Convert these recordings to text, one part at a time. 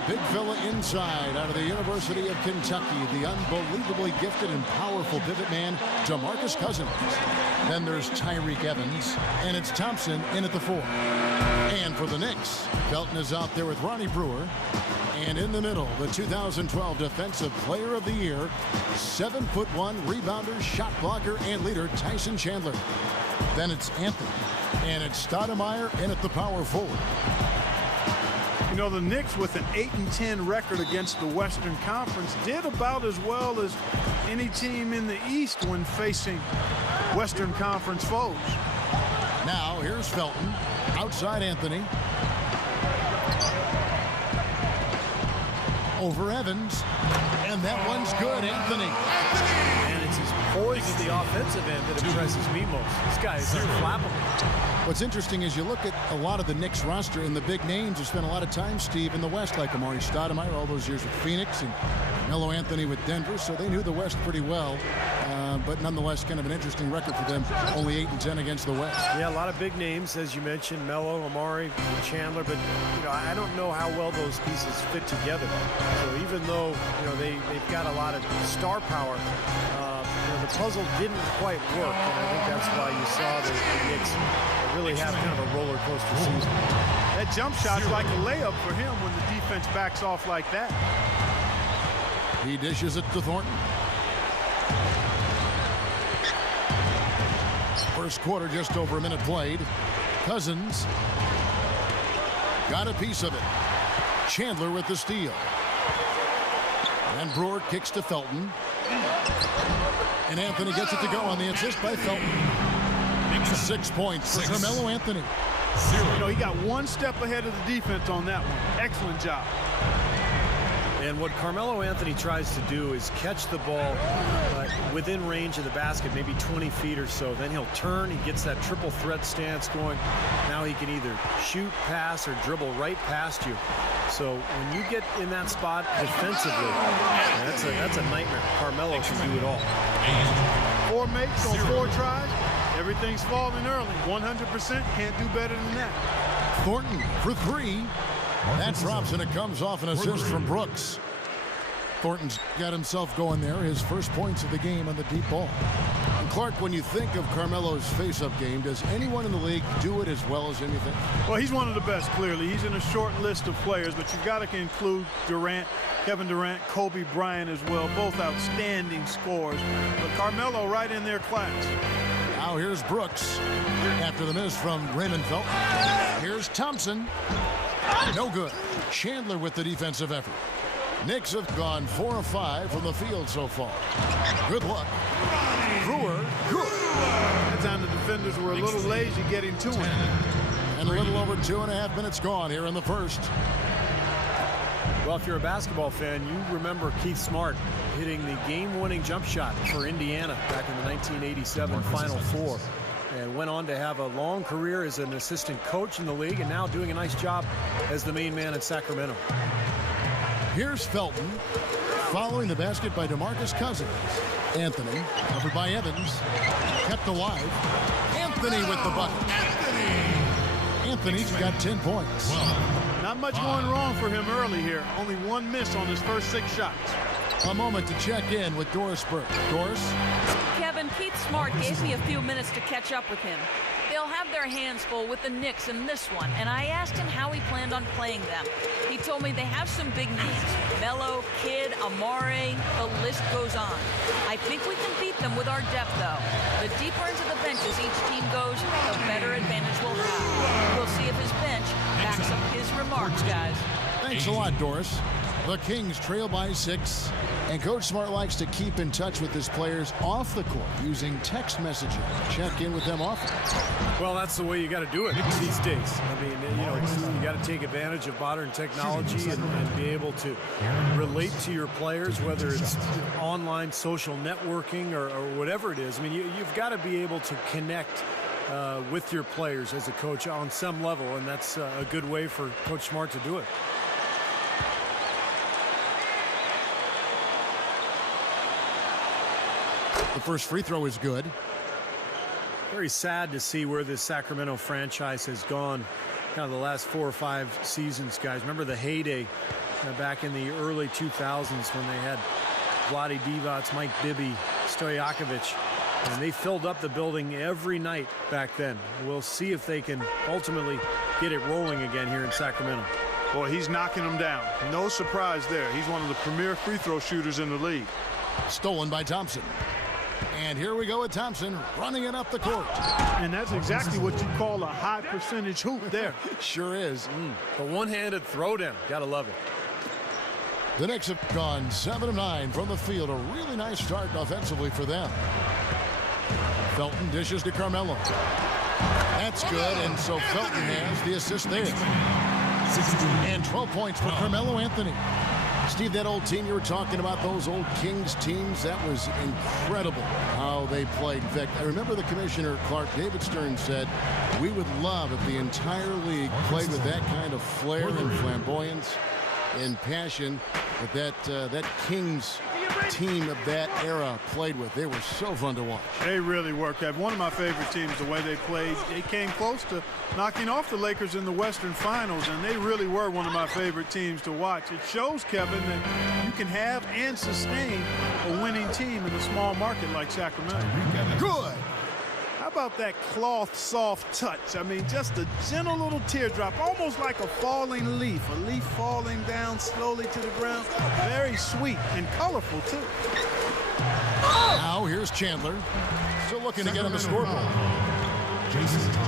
the big fella inside out of the University of Kentucky, the unbelievably gifted and powerful pivot man, DeMarcus Cousins. Then there's Tyreek Evans, and it's Thompson in at the 4. And for the Knicks, Felton is out there with Ronnie Brewer. And in the middle, the 2012 Defensive Player of the Year, 7'1" rebounder, shot blocker, and leader, Tyson Chandler. Then it's Anthony, and it's Stoudemire in at the power forward. You know, the Knicks, with an 8-10 record against the Western Conference, did about as well as any team in the East when facing Western Conference foes. Now, here's Felton, outside Anthony. Over Evans, and that one's good, Anthony. And it's his poise at the offensive end that impresses me most. This guy is unflappable. What's interesting is you look at a lot of the Knicks roster, and the big names have spent a lot of time, Steve, in the West, like Amari Stoudemire all those years with Phoenix, and Melo Anthony with Denver, so they knew the West pretty well. But nonetheless, kind of an interesting record for them, only 8-10 against the West. Yeah, a lot of big names, as you mentioned, Melo, Amari, Chandler, but you know, I don't know how well those pieces fit together. So even though they've got a lot of star power, the puzzle didn't quite work, and I think that's why you saw the Knicks really have kind of a roller coaster season. That jump shot's like a layup for him when the defense backs off like that. He dishes it to Thornton. First quarter, just over a minute played. Cousins got a piece of it. Chandler with the steal. And Brewer kicks to Felton. And Anthony gets it to go on the assist by Felton. 6 points for Carmelo Anthony. You know, he got one step ahead of the defense on that one. Excellent job. And what Carmelo Anthony tries to do is catch the ball within range of the basket, maybe 20 feet or so. Then he'll turn, he gets that triple threat stance going. Now he can either shoot, pass, or dribble right past you. So when you get in that spot defensively, that's a nightmare. Carmelo can do it all. 4 makes on 4 tries. Everything's falling early. 100%, can't do better than that. Thornton for 3. That drops, and it comes off an assist from Brooks. Thornton's got himself going there, his first points of the game on the deep ball. And Clark, when you think of Carmelo's face-up game, does anyone in the league do it as well as anything? Well, he's one of the best, clearly. He's in a short list of players, but you've got to include Durant, Kevin Durant, Kobe Bryant as well, both outstanding scorers. But Carmelo right in their class. Now here's Brooks after the miss from Raymond Felton. Here's Thompson. No good. Chandler with the defensive effort. Knicks have gone 4 of 5 from the field so far. Good luck. Brewer, good. That time the defenders were a little lazy getting to him. And a little over 2.5 minutes gone here in the first. Well, if you're a basketball fan, you remember Keith Smart hitting the game-winning jump shot for Indiana back in the 1987 Final Four. And went on to have a long career as an assistant coach in the league, and now doing a nice job as the main man in Sacramento. Here's Felton, following the basket by DeMarcus Cousins. Anthony, covered by Evans, kept alive. Anthony with the bucket. Anthony's got 10 points. Not much going wrong for him early here. Only 1 miss on his first 6 shots. A moment to check in with Doris Burke. Doris? Kevin, Keith Smart gave me a few minutes to catch up with him. They'll have their hands full with the Knicks in this one, and I asked him how he planned on playing them. He told me they have some big names. Melo, Kidd, Amari, the list goes on. I think we can beat them with our depth, though. The deeper into the benches each team goes, the better advantage we'll have. We'll see if his bench backs up his remarks, guys. Thanks a lot, Doris. The Kings trail by 6, and Coach Smart likes to keep in touch with his players off the court using text messaging. Check in with them often. Well, that's the way you got to do it these days. I mean, you got to take advantage of modern technology and be able to relate to your players, whether it's online social networking or whatever it is. I mean, you've got to be able to connect with your players as a coach on some level, and that's a good way for Coach Smart to do it. The first free throw is good. Very sad to see where this Sacramento franchise has gone kind of the last 4 or 5 seasons, guys. Remember the heyday back in the early 2000s when they had Vlade Divac, Mike Bibby, Stojakovic, and they filled up the building every night back then. We'll see if they can ultimately get it rolling again here in Sacramento. Boy, he's knocking them down. No surprise there. He's one of the premier free throw shooters in the league. Stolen by Thompson. And here we go with Thompson running it up the court. And that's exactly what you call a high percentage hoop there. Sure is. The one-handed throwdown. Gotta love it. The Knicks have gone 7 of 9 from the field. A really nice start offensively for them. Felton dishes to Carmelo. That's good, and so Felton has the assist there. 16. And 12 points for Carmelo Anthony. Steve, that old team you were talking about, those old Kings teams, that was incredible how they played. In fact, I remember the commissioner, Clark David Stern, said, we would love if the entire league played with that kind of flair and flamboyance and passion that Kings team of that era played with. They were so fun to watch. They really were, Kev. One of my favorite teams, the way they played. They came close to knocking off the Lakers in the Western Finals, and they really were one of my favorite teams to watch. It shows, Kevin, that you can have and sustain a winning team in a small market like Sacramento. Good. How about that cloth soft touch? I mean, just a gentle little teardrop, almost like a falling leaf, a leaf falling down slowly to the ground. Very sweet and colorful, too. Now here's Chandler. Still looking to get on the scoreboard.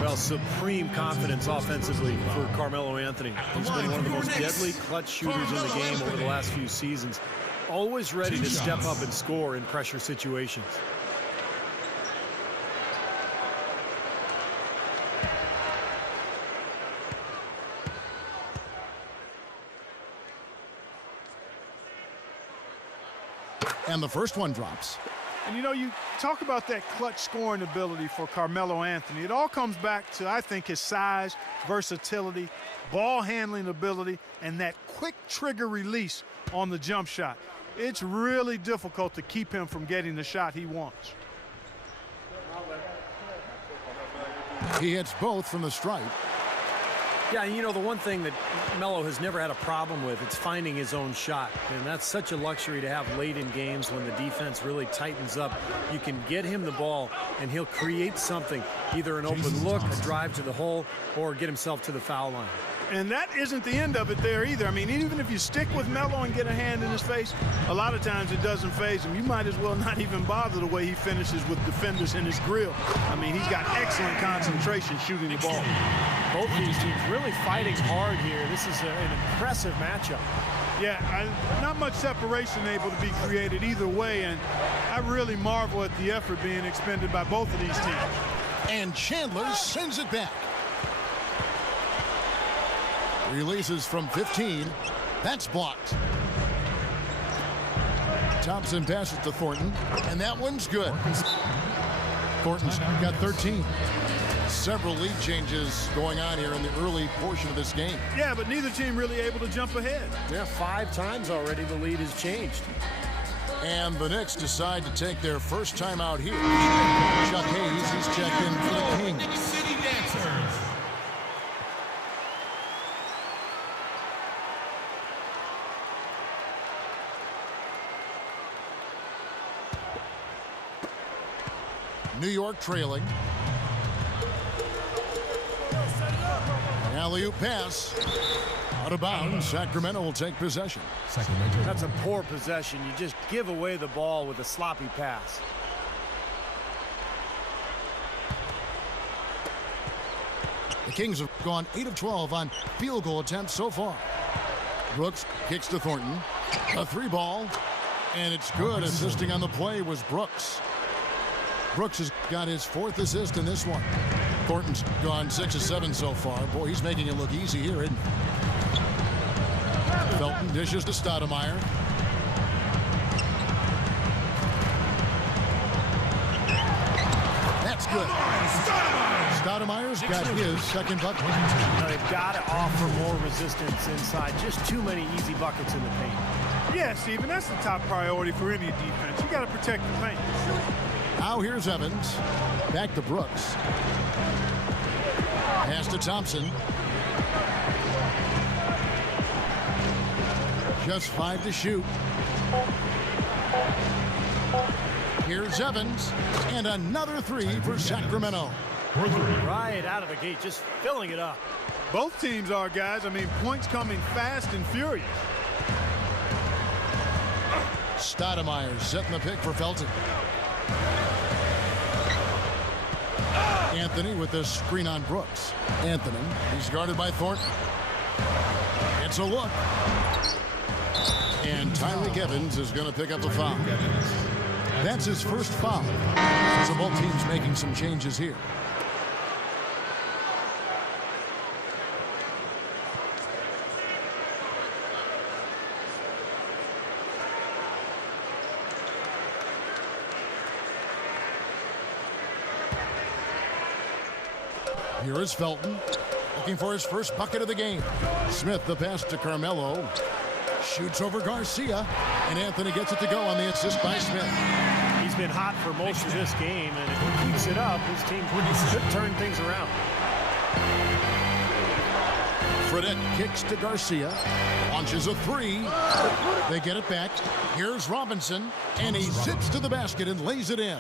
Well, supreme confidence offensively for Carmelo Anthony. He's been one of the most deadly clutch shooters in the game over the last few seasons. Always ready to step up and score in pressure situations. And the first one drops. And, you know, you talk about that clutch scoring ability for Carmelo Anthony. It all comes back to, I think, his size, versatility, ball handling ability, and that quick trigger release on the jump shot. It's really difficult to keep him from getting the shot he wants. He hits both from the stripe. Yeah, you know, the one thing that Melo has never had a problem with, it's finding his own shot. And that's such a luxury to have late in games when the defense really tightens up. You can get him the ball, and he'll create something, either an open look, a drive to the hole, or get himself to the foul line. And that isn't the end of it there either. I mean, even if you stick with Melo and get a hand in his face, a lot of times it doesn't faze him. You might as well not even bother the way he finishes with defenders in his grill. I mean, he's got excellent concentration shooting the ball. Both these teams really fighting hard here. This is an impressive matchup. Yeah, not much separation able to be created either way, and I really marvel at the effort being expended by both of these teams. And Chandler sends it back. Releases from 15. That's blocked. Thompson passes to Thornton, and that one's good. Thornton's got 13. Several lead changes going on here in the early portion of this game. Yeah, but neither team really able to jump ahead. Yeah, 5 times already the lead has changed. And the Knicks decide to take their first time out here. Chuck Hayes, he's checked in for the Kings. City Dancers. New York trailing. An alley-oop pass. Out of bounds. Sacramento will take possession. Sacramento. That's a poor possession. You just give away the ball with a sloppy pass. The Kings have gone 8 of 12 on field goal attempts so far. Brooks kicks to Thornton. A 3-ball. And it's good. Assisting on the play was Brooks. Brooks has got his 4th assist in this one. Thornton's gone 6 of 7 so far. Boy, he's making it look easy here, isn't he? Felton dishes to Stoudemire. That's good. Stoudemire's got his second bucket. Now, they've got to offer more resistance inside. Just too many easy buckets in the paint. Yeah, Stephen, that's the top priority for any defense. You got to protect the paint. Now here's Evans. Back to Brooks. Pass to Thompson. Just 5 to shoot. Here's Evans, and another 3 for Sacramento. Right out of the gate, just filling it up. Both teams are, guys. I mean, points coming fast and furious. Stoudemire setting the pick for Felton. Anthony with the screen on Brooks. Anthony, he's guarded by Thornton. It's a look. And Tyreek Evans is going to pick up a foul. That's his first foul. So both teams making some changes here. Here is Felton, looking for his first bucket of the game. Smith, the pass to Carmelo. Shoots over Garcia, and Anthony gets it to go on the assist by Smith. He's been hot for most of this game, and if he keeps it up, his team could turn things around. Fredette kicks to Garcia, launches a 3. They get it back. Here's Robinson, and he zips to the basket and lays it in.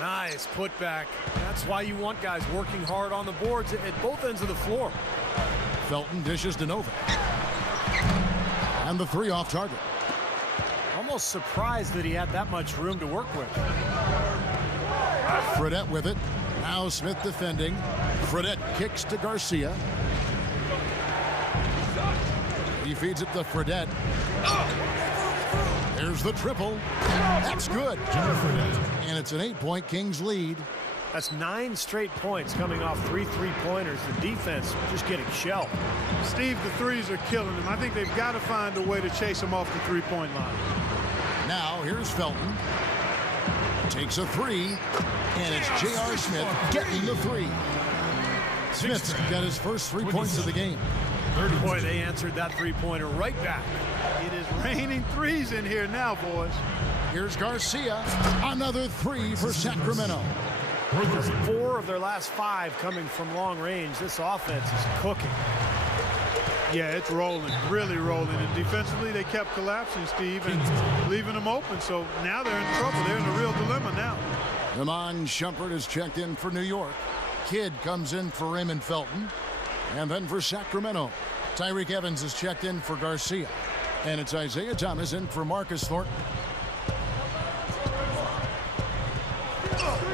Nice putback. That's why you want guys working hard on the boards at both ends of the floor. Felton dishes to Nova. And the 3 off target. Almost surprised that he had that much room to work with. Fredette with it. Now Smith defending. Fredette kicks to Garcia. He feeds it to Fredette. There's the triple. That's good. And it's an 8-point Kings lead. That's 9 straight points coming off 3 3-pointers. The defense just getting shelled. Steve, the threes are killing them. I think they've got to find a way to chase them off the three-point line. Now here's Felton. Takes a 3. And it's J.R. Smith getting the 3. Smith's got his first 3 points of the game. Boy, they answered that three-pointer right back. It is raining threes in here now, boys. Here's Garcia. Another 3 for Sacramento. 4 of their last 5 coming from long range. This offense is cooking. Yeah, it's rolling, really rolling. And defensively, they kept collapsing, Steve, and leaving them open. So now they're in trouble. They're in a real dilemma now. Iman Shumpert is checked in for New York. Kidd comes in for Raymond Felton. And then for Sacramento, Tyreek Evans is checked in for Garcia. And it's Isaiah Thomas in for Marcus Thornton.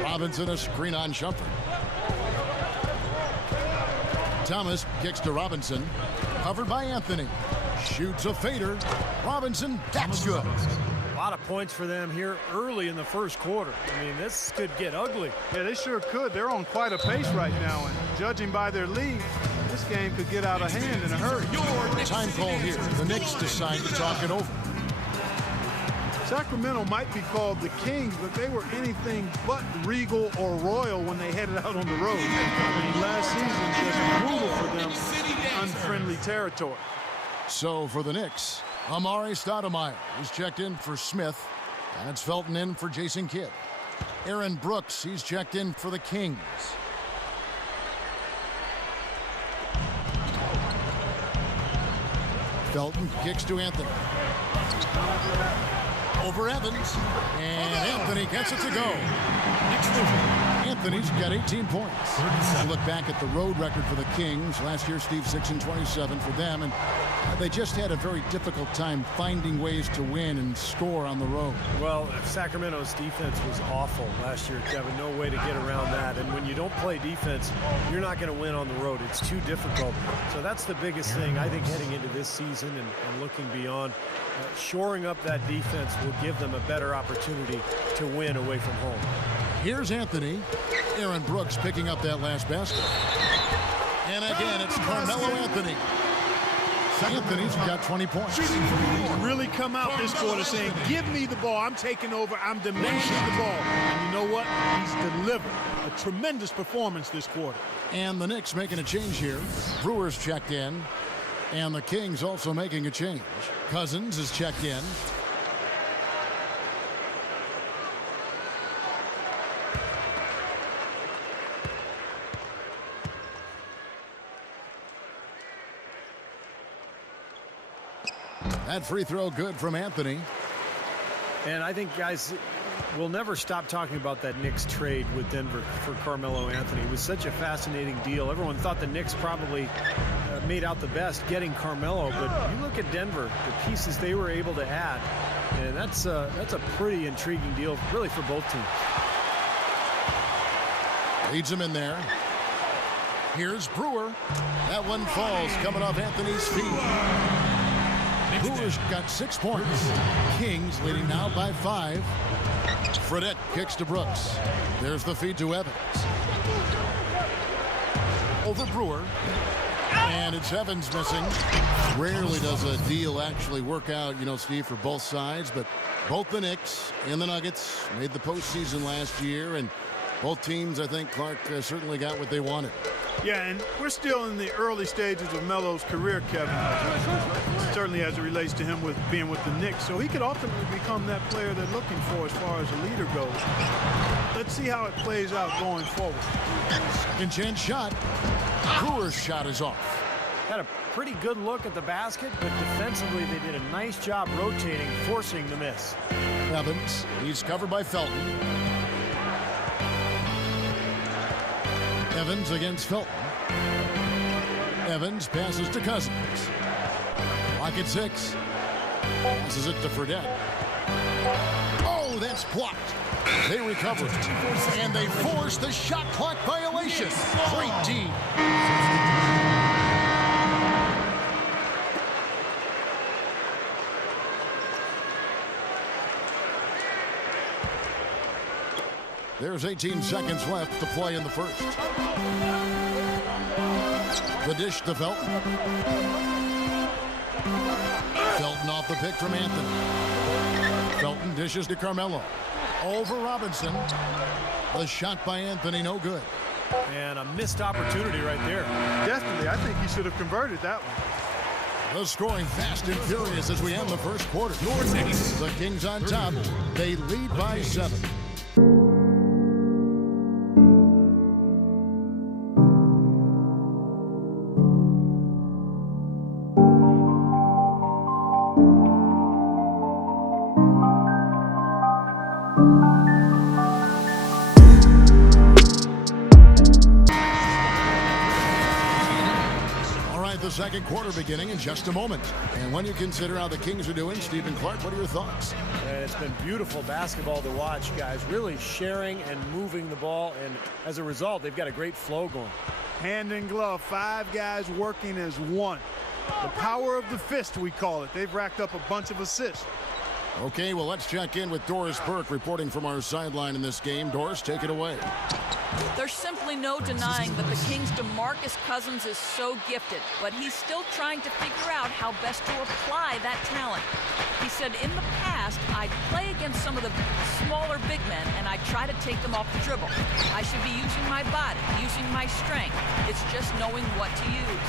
Robinson a screen on Shumpert. Thomas kicks to Robinson. Covered by Anthony. Shoots a fader. Robinson, that's good. A lot of points for them here early in the first quarter. I mean, this could get ugly. Yeah, they sure could. They're on quite a pace right now. And judging by their lead, this game could get out of hand in a hurry. Time call here. The Knicks decide to talk it over. Sacramento might be called the Kings, but they were anything but regal or royal when they headed out on the road. I mean, last season just brutal for them, unfriendly territory. So for the Knicks, Amari Stoudemire is checked in for Smith. That's Felton in for Jason Kidd. Aaron Brooks, he's checked in for the Kings. Felton kicks to Anthony. Over Evans, and Anthony gets it to go. Anthony's got 18 points. Look back at the road record for the Kings. Last year, Steve, 6-27 for them, and they just had a very difficult time finding ways to win and score on the road. Well, Sacramento's defense was awful last year, Kevin. No way to get around that. And when you don't play defense, you're not going to win on the road. It's too difficult. So that's the biggest thing, I think, heading into this season and looking beyond. Shoring up that defense will give them a better opportunity to win away from home. Here's Anthony. Aaron Brooks picking up that last basket. And again, it's Carmelo Anthony. Anthony's got 20 points. He's really come out this quarter saying, give me the ball. I'm taking over. I'm demanding the ball. And you know what? He's delivered a tremendous performance this quarter. And the Knicks making a change here. Brewers checked in. And the Kings also making a change. Cousins is checked in. That free throw good from Anthony. And I think, guys, we'll never stop talking about that Knicks trade with Denver for Carmelo Anthony. It was such a fascinating deal. Everyone thought the Knicks probably made out the best getting Carmelo, but you look at Denver, the pieces they were able to add, and that's a pretty intriguing deal, really, for both teams. Leads him in there. Here's Brewer. That one falls coming off Anthony's feet. Brewer's got 6 points. Kings leading now by 5. Fredette kicks to Brooks. There's the feed to Evans. Over Brewer. And it's Evans missing. Rarely does a deal actually work out, you know, Steve, for both sides. But both the Knicks and the Nuggets made the postseason last year. And both teams, I think, Clark, certainly got what they wanted. Yeah, and we're still in the early stages of Melo's career, Kevin. Certainly as it relates to him with being with the Knicks. So he could ultimately become that player they're looking for as far as a leader goes. Let's see how it plays out going forward. Second chance shot. Brewer's shot is off. Had a pretty good look at the basket, but defensively they did a nice job rotating, forcing the miss. Evans, he's covered by Felton. Evans against Felton. Evans passes to Cousins. Lock at 6. Passes it to Fredette. Oh, that's blocked. They recover it. And they force the shot clock violation. Great D. There's 18 seconds left to play in the first. The dish to Felton. Felton off the pick from Anthony. Felton dishes to Carmelo. Over Robinson. The shot by Anthony, no good. And a missed opportunity right there. Definitely, I think he should have converted that one. The scoring fast and furious as we end the first quarter. The Kings on top. They lead by 7. Second quarter beginning in just a moment. And when you consider how the Kings are doing, Stephen Clark, what are your thoughts? It's been beautiful basketball to watch, guys. Really sharing and moving the ball, and as a result, they've got a great flow going. Hand in glove, 5 guys working as one. The power of the fist, we call it. They've racked up a bunch of assists. Okay, well, let's check in with Doris Burke reporting from our sideline in this game. Doris, take it away. There's simply no denying that the Kings' DeMarcus Cousins is so gifted, but he's still trying to figure out how best to apply that talent. He said, in the past, I'd play against some of the smaller big men, and I'd try to take them off the dribble. I should be using my body, using my strength. It's just knowing what to use.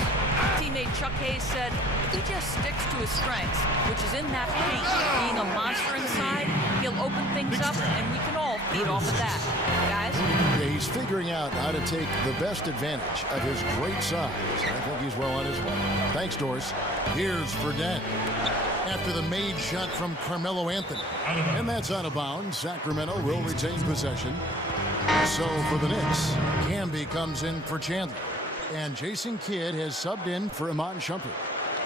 Teammate Chuck Hayes said, he just sticks to his strengths, which is in that paint. Being a monster inside, he'll open things up, and we can all feed off of that. Guys? Yeah, he's figuring out how to take the best advantage of his great size. I think he's well on his way. Thanks, Doris. Here's Fredette. After the made shot from Carmelo Anthony. And that's out of bounds. Sacramento will retain possession. So for the Knicks, Camby comes in for Chandler. And Jason Kidd has subbed in for Iman Shumpert.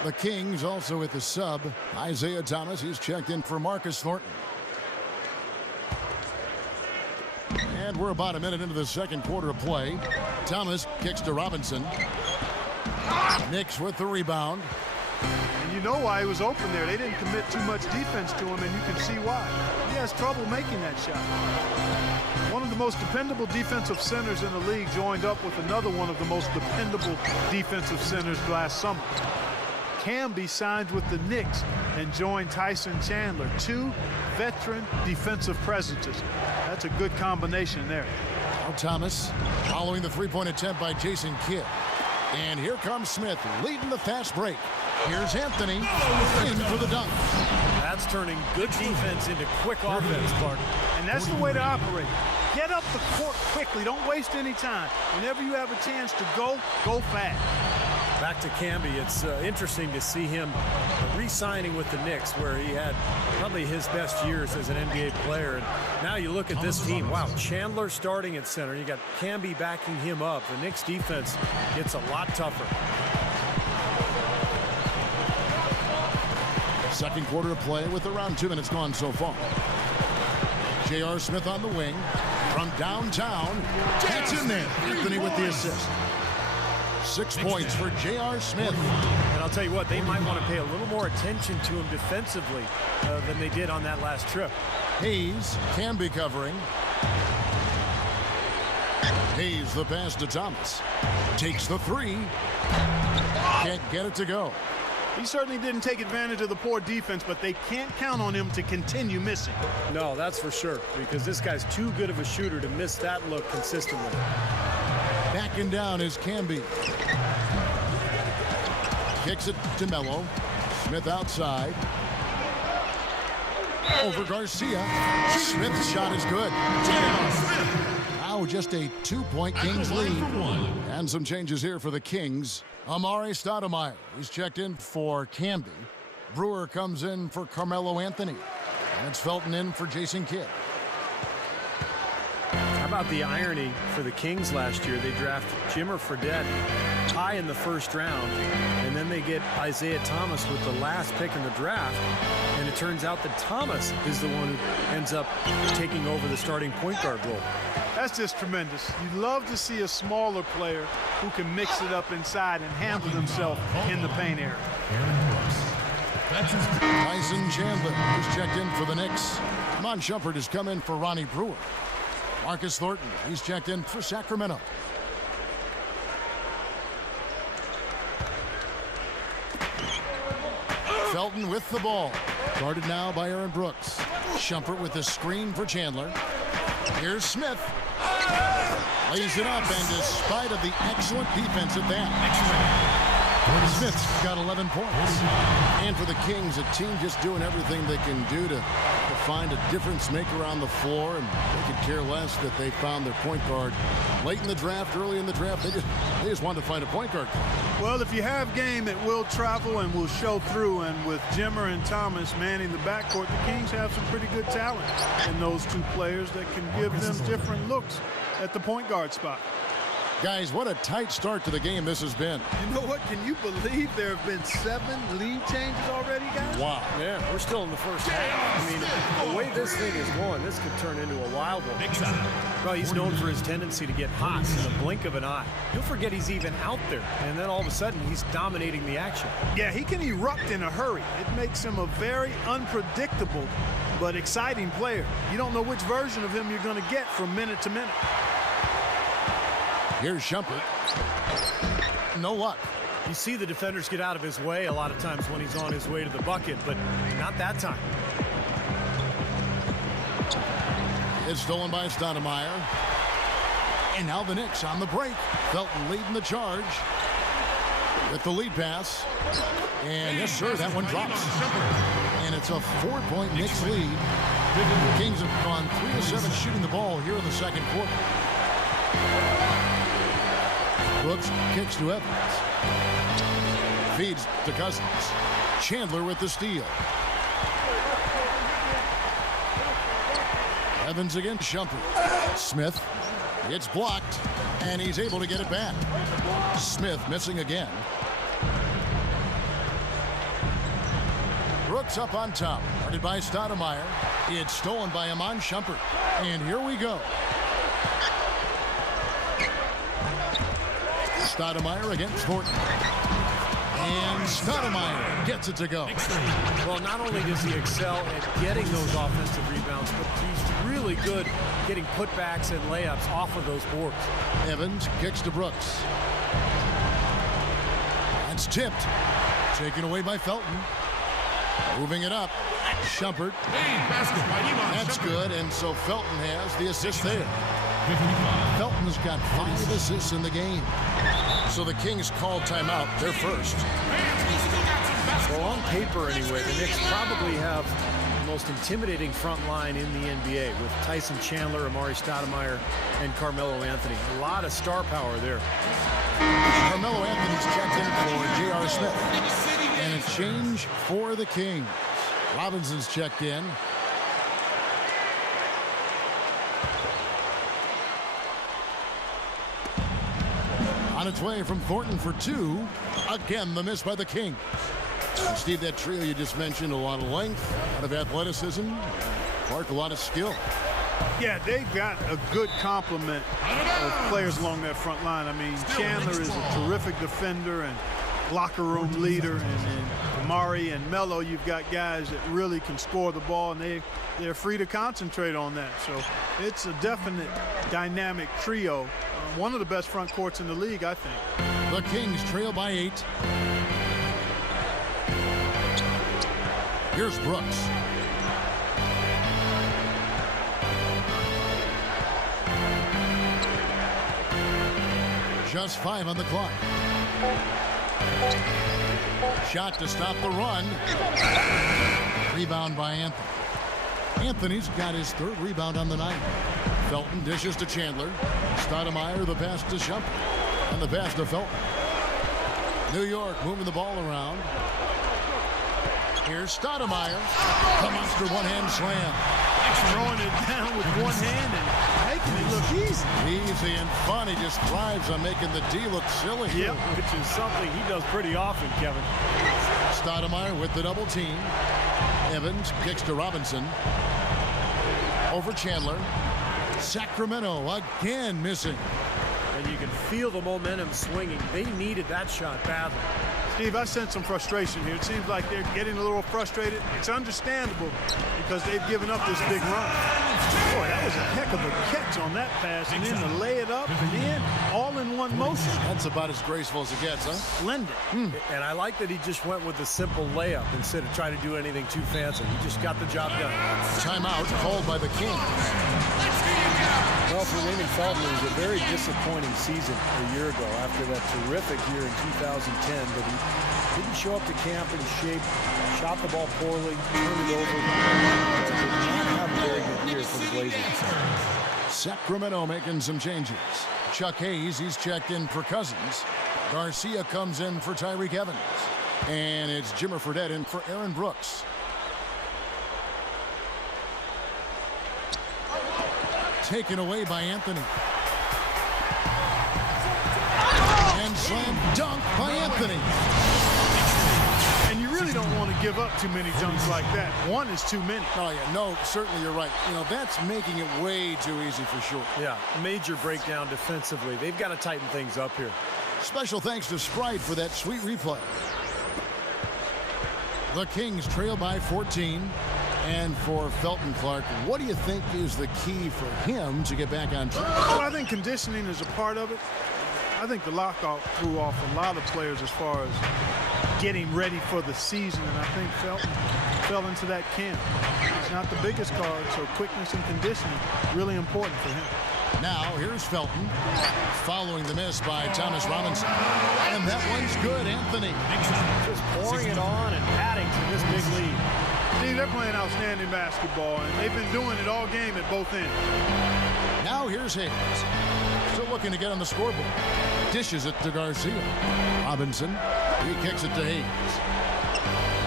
The Kings also at the sub. Isaiah Thomas, he's checked in for Marcus Thornton. And we're about a minute into the second quarter of play. Thomas kicks to Robinson. Knicks with the rebound. And you know why he was open there. They didn't commit too much defense to him, and you can see why. He has trouble making that shot. One of the most dependable defensive centers in the league joined up with another one of the most dependable defensive centers last summer. Camby signed with the Knicks and joined Tyson Chandler, 2 veteran defensive presences. That's a good combination there. Now Thomas following the three-point attempt by Jason Kidd. And here comes Smith leading the fast break. Here's Anthony in for the dunk. That's turning good defense into quick offense, Clark. And that's the way to operate. Get up the court quickly. Don't waste any time. Whenever you have a chance to go fast. Back to Camby. It's interesting to see him re-signing with the Knicks, where he had probably his best years as an NBA player. And now you look at this team. Wow, Chandler starting at center. You got Camby backing him up. The Knicks defense gets a lot tougher. Second quarter of play with around 2 minutes gone so far. J.R. Smith on the wing. From downtown, gets in there. Anthony with the assist. 6 points for J.R. Smith. And I'll tell you what, they might want to pay a little more attention to him defensively than they did on that last trip. Hayes can be covering. Hayes the pass to Thomas. Takes the three. Can't get it to go. He certainly didn't take advantage of the poor defense, but they can't count on him to continue missing. No, that's for sure, because this guy's too good of a shooter to miss that look consistently. Backing down is Camby. Kicks it to Melo. Smith outside. Over Garcia. Smith's shot is good. Now just a 2-point Kings lead. And some changes here for the Kings. Amari Stoudemire. He's checked in for Camby. Brewer comes in for Carmelo Anthony. And it's Felton in for Jason Kidd. How about the irony for the Kings last year? They draft Jimmer Fredette high in the first round, and then they get Isaiah Thomas with the last pick in the draft, and it turns out that Thomas is the one who ends up taking over the starting point guard role. That's just tremendous. You love to see a smaller player who can mix it up inside and handle himself in the paint area. Tyson Chandler is checked in for the Knicks. Amon Shumpert has come in for Ronnie Brewer. Marcus Thornton, he's checked in for Sacramento. Felton with the ball. Guarded now by Aaron Brooks. Shumpert with the screen for Chandler. Here's Smith. Lays it up, and despite of the excellent defense at that, Smith's got 11 points. And for the Kings, a team just doing everything they can do to find a difference maker on the floor, and they could care less that they found their point guard late in the draft, early in the draft. They just wanted to find a point guard. Well, if you have game, it will travel and will show through. And with Jimmer and Thomas manning the backcourt, the Kings have some pretty good talent in those two players that can give them different looks at the point guard spot. Guys, what a tight start to the game this has been. You know what? Can you believe there have been 7 lead changes already, guys? Wow. Yeah, we're still in the first half. I mean, the way this thing is going, this could turn into a wild one. Well, he's known for his tendency to get hot in the blink of an eye. He'll forget he's even out there, and then all of a sudden, he's dominating the action. Yeah, he can erupt in a hurry. It makes him a very unpredictable but exciting player. You don't know which version of him you're going to get from minute to minute. Here's Shumpert. No luck. You see the defenders get out of his way a lot of times when he's on his way to the bucket, but not that time. It's stolen by Stoudemire. And now the Knicks on the break. Felton leading the charge with the lead pass. And yes, sir, that one drops. And it's a 4-point Knicks lead. The Kings have gone 3 of 7 shooting the ball here in the second quarter. Brooks kicks to Evans. Feeds to Cousins. Chandler with the steal. Evans against Shumpert. Smith. It's blocked, and he's able to get it back. Smith missing again. Brooks up on top. Guarded by Stoudemire. It's stolen by Amon Shumpert. And here we go. Stoudemire against Thornton. And Stoudemire gets it to go. Well, not only does he excel at getting those offensive rebounds, but he's really good getting putbacks and layups off of those boards. Evans kicks to Brooks. That's tipped. Taken away by Felton. Moving it up. Shumpert. That's good, and so Felton has the assist there. Felton's got 5 assists in the game. So the Kings called timeout, their first. Well, on paper anyway, the Knicks probably have the most intimidating front line in the NBA with Tyson Chandler, Amari Stoudemire, and Carmelo Anthony. A lot of star power there. Carmelo Anthony's checked in for J.R. Smith. And a change for the Kings. Robinson's checked in. On its way from Thornton for two. Again, the miss by the Kings. And Steve, that trio you just mentioned, a lot of length, a lot of athleticism, Clark, a lot of skill. Yeah, they've got a good complement of players along that front line. I mean, Chandler is a terrific defender and locker room leader, and Amari and Melo, you've got guys that really can score the ball, and they're free to concentrate on that. So it's a definite dynamic trio. One of the best front courts in the league, I think. The Kings trail by 8. Here's Brooks. Just 5 on the clock. Shot to stop the run. Rebound by Anthony. Anthony's got his 3rd rebound on the night. Felton dishes to Chandler. Stoudemire, the pass to Shumpert. And the pass to Felton. New York moving the ball around. Here's Stoudemire. A monster one-hand slam. Throwing it down with one hand and making it look easy. Easy and fun. He just thrives on making the D look silly. Yep, which is something he does pretty often, Kevin. Stoudemire with the double team. Evans kicks to Robinson. Over Chandler. Sacramento again missing. And you can feel the momentum swinging. They needed that shot badly. Steve, I sense some frustration here. It seems like they're getting a little frustrated. It's understandable because they've given up this big run. Boy, that was a heck of a catch on that pass, and then to lay it up and in, all in one motion. That's about as graceful as it gets, huh? Splendid. And I like that he just went with the simple layup instead of trying to do anything too fancy. He just got the job done. Timeout called by the Kings. Well, for Raymond Felton, it was a very disappointing season a year ago after that terrific year in 2010, but he didn't show up to camp in shape, shot the ball poorly, turned it over. Did not have a very good year for the Blazers. Sacramento making some changes. Chuck Hayes, he's checked in for Cousins. Garcia comes in for Tyreek Evans. And it's Jimmer Fredette in for Aaron Brooks. Taken away by Anthony. And slam dunk by Anthony. And you really don't want to give up too many dunks like that. One is too many. Oh, yeah, no, certainly you're right. You know, that's making it way too easy for sure. Yeah, major breakdown defensively. They've got to tighten things up here. Special thanks to Sprite for that sweet replay. The Kings trail by 14. And for Felton, Clark, what do you think is the key for him to get back on track? Well, I think conditioning is a part of it. I think the lockout threw off a lot of players as far as getting ready for the season, and I think Felton fell into that camp. He's not the biggest card, so quickness and conditioning really important for him. Now, here's Felton, following the miss by Thomas Robinson. And that one's good, Anthony. Just pouring it on and adding to this big lead. Steve, they're playing outstanding basketball, and they've been doing it all game at both ends. Now here's Hayes. Still looking to get on the scoreboard. Dishes it to Garcia. Robinson, he kicks it to Hayes.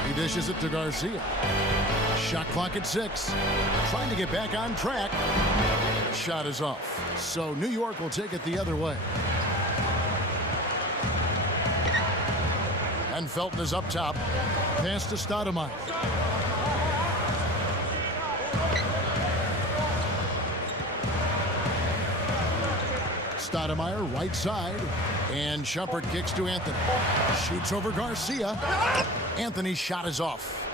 He dishes it to Garcia. Shot clock at 6. Trying to get back on track. Shot is off. So New York will take it the other way. And Felton is up top. Pass to Stoudemire. Stoudemire right side, and Shumpert kicks to Anthony. Shoots over Garcia. Anthony's shot is off.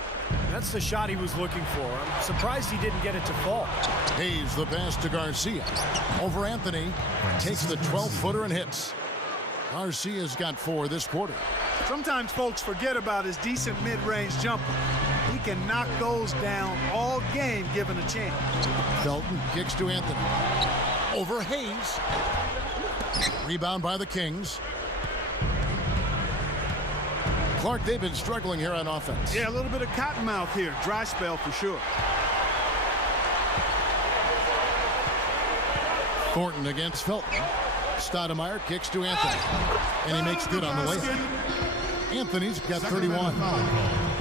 That's the shot he was looking for. I'm surprised he didn't get it to fall. Hayes the pass to Garcia. Over Anthony. Takes the 12-footer and hits. Garcia's got 4 this quarter. Sometimes folks forget about his decent mid-range jumper. He can knock those down all game given a chance. Felton kicks to Anthony. Over Hayes. Rebound by the Kings. Clark, they've been struggling here on offense. Yeah, a little bit of cottonmouth here. Dry spell for sure. Thornton against Felton. Stoudemire kicks to Anthony. And he makes good on the layup. Anthony's got 31.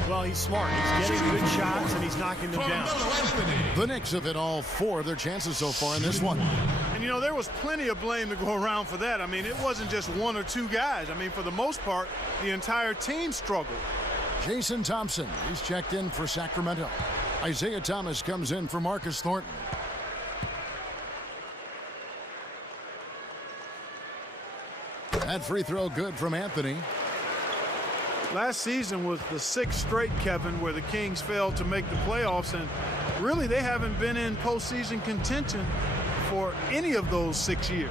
Well, he's smart. He's getting good shots, and he's knocking them down. The Knicks have hit all 4 of their chances so far in this one. And, you know, there was plenty of blame to go around for that. I mean, it wasn't just 1 or 2 guys. I mean, for the most part, the entire team struggled. Jason Thompson, he's checked in for Sacramento. Isaiah Thomas comes in for Marcus Thornton. That free throw good from Anthony. Last season was the 6th straight, Kevin, where the Kings failed to make the playoffs, and really they haven't been in postseason contention for any of those 6 years.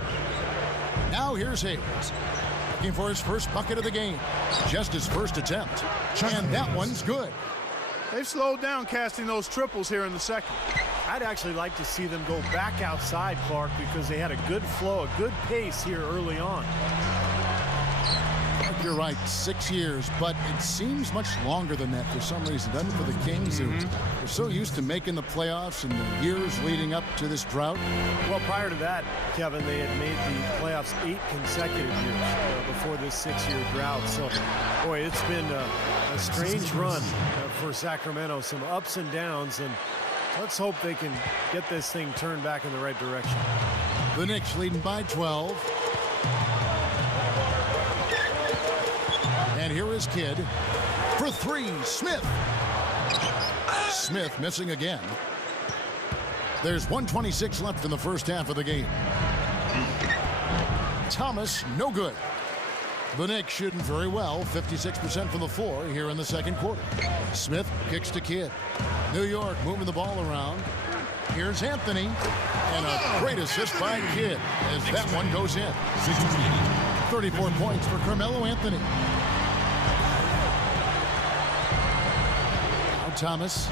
Now here's Hayes, looking for his first bucket of the game. Just his first attempt, and that one's good. They've slowed down casting those triples here in the second. I'd actually like to see them go back outside, Clark, because they had a good flow, a good pace here early on. You're right, 6 years, but it seems much longer than that for some reason, doesn't it, for the Kings? They're so used to making the playoffs in the years leading up to this drought. Well, prior to that, Kevin, they had made the playoffs 8 consecutive years before this 6-year drought. So, boy, it's been a strange run for Sacramento, some ups and downs, and let's hope they can get this thing turned back in the right direction. The Knicks leading by 12. And here is Kidd for 3. Smith. Smith missing again. There's 1:26 left in the first half of the game. Thomas, no good. The Knicks shooting very well, 56% from the floor here in the second quarter. Smith kicks to Kidd. New York moving the ball around. Here's Anthony. And a great assist by Kidd as that one goes in. 34 points for Carmelo Anthony. Thomas.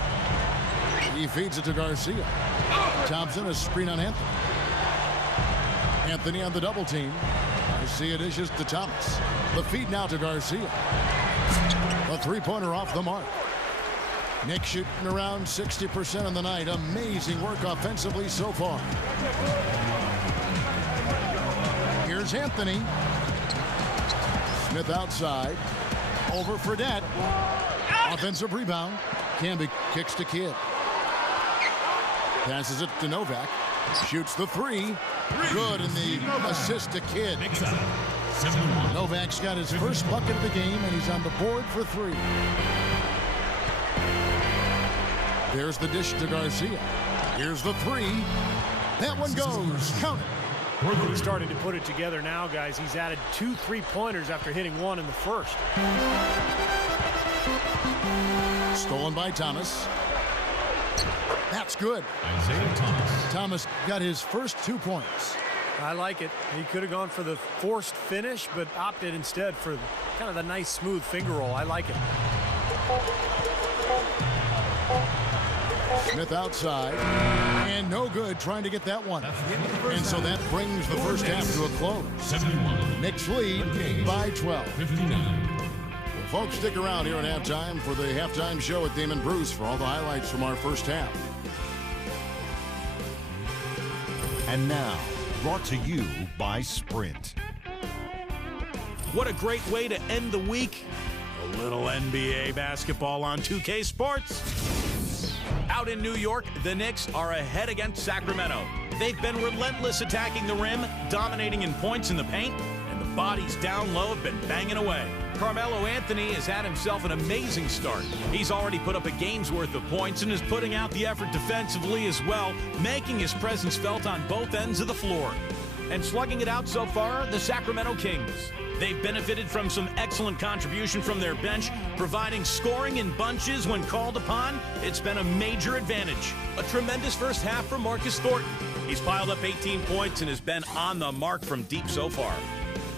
He feeds it to Garcia. Thompson, a screen on Anthony. Anthony on the double team. Garcia dishes to Thomas. The feed now to Garcia. A three-pointer off the mark. Knicks shooting around 60% on the night. Amazing work offensively so far. Here's Anthony. Smith outside. Over Fredette. Offensive rebound. Camby kicks to Kidd. Passes it to Novak. Shoots the 3. Good, and the assist to Kidd. Novak's got his first bucket of the game, and he's on the board for 3. There's the dish to Garcia. Here's the 3. That one goes. Count it. He's starting to put it together now, guys. He's added 2 3-pointers after hitting 1 in the first. Stolen by Thomas. That's good. Isaiah Thomas. Thomas got his first 2 points. I like it. He could have gone for the forced finish, but opted instead for kind of the nice, smooth finger roll. I like it. Smith outside. And no good trying to get that one. And so that brings the first half to a close. 71. Knicks lead by 12. 59. Folks, stick around here at halftime for the halftime show with Damon Bruce for all the highlights from our first half. And now, brought to you by Sprint. What a great way to end the week. A little NBA basketball on 2K Sports. Out in New York, the Knicks are ahead against Sacramento. They've been relentless attacking the rim, dominating in points in the paint, and the bodies down low have been banging away. Carmelo Anthony has had himself an amazing start. He's already put up a game's worth of points and is putting out the effort defensively as well, making his presence felt on both ends of the floor. And slugging it out so far, the Sacramento Kings. They've benefited from some excellent contribution from their bench, providing scoring in bunches when called upon. It's been a major advantage. A tremendous first half for Marcus Thornton. He's piled up 18 points and has been on the mark from deep so far.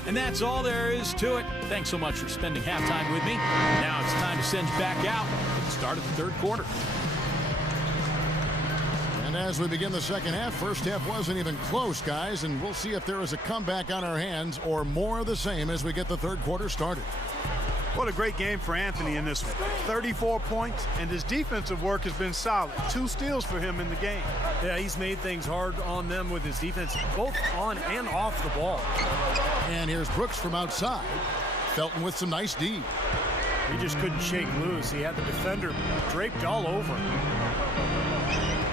And that's all there is to it. Thanks so much for spending halftime with me. Now it's time to send you back out at the start of the third quarter. And as we begin the second half, first half wasn't even close, guys, and we'll see if there is a comeback on our hands or more of the same as we get the third quarter started. What a great game for Anthony in this one. 34 points, and his defensive work has been solid. 2 steals for him in the game. Yeah, he's made things hard on them with his defense, both on and off the ball. And here's Brooks from outside. Felton with some nice D. He just couldn't shake loose. He had the defender draped all over him.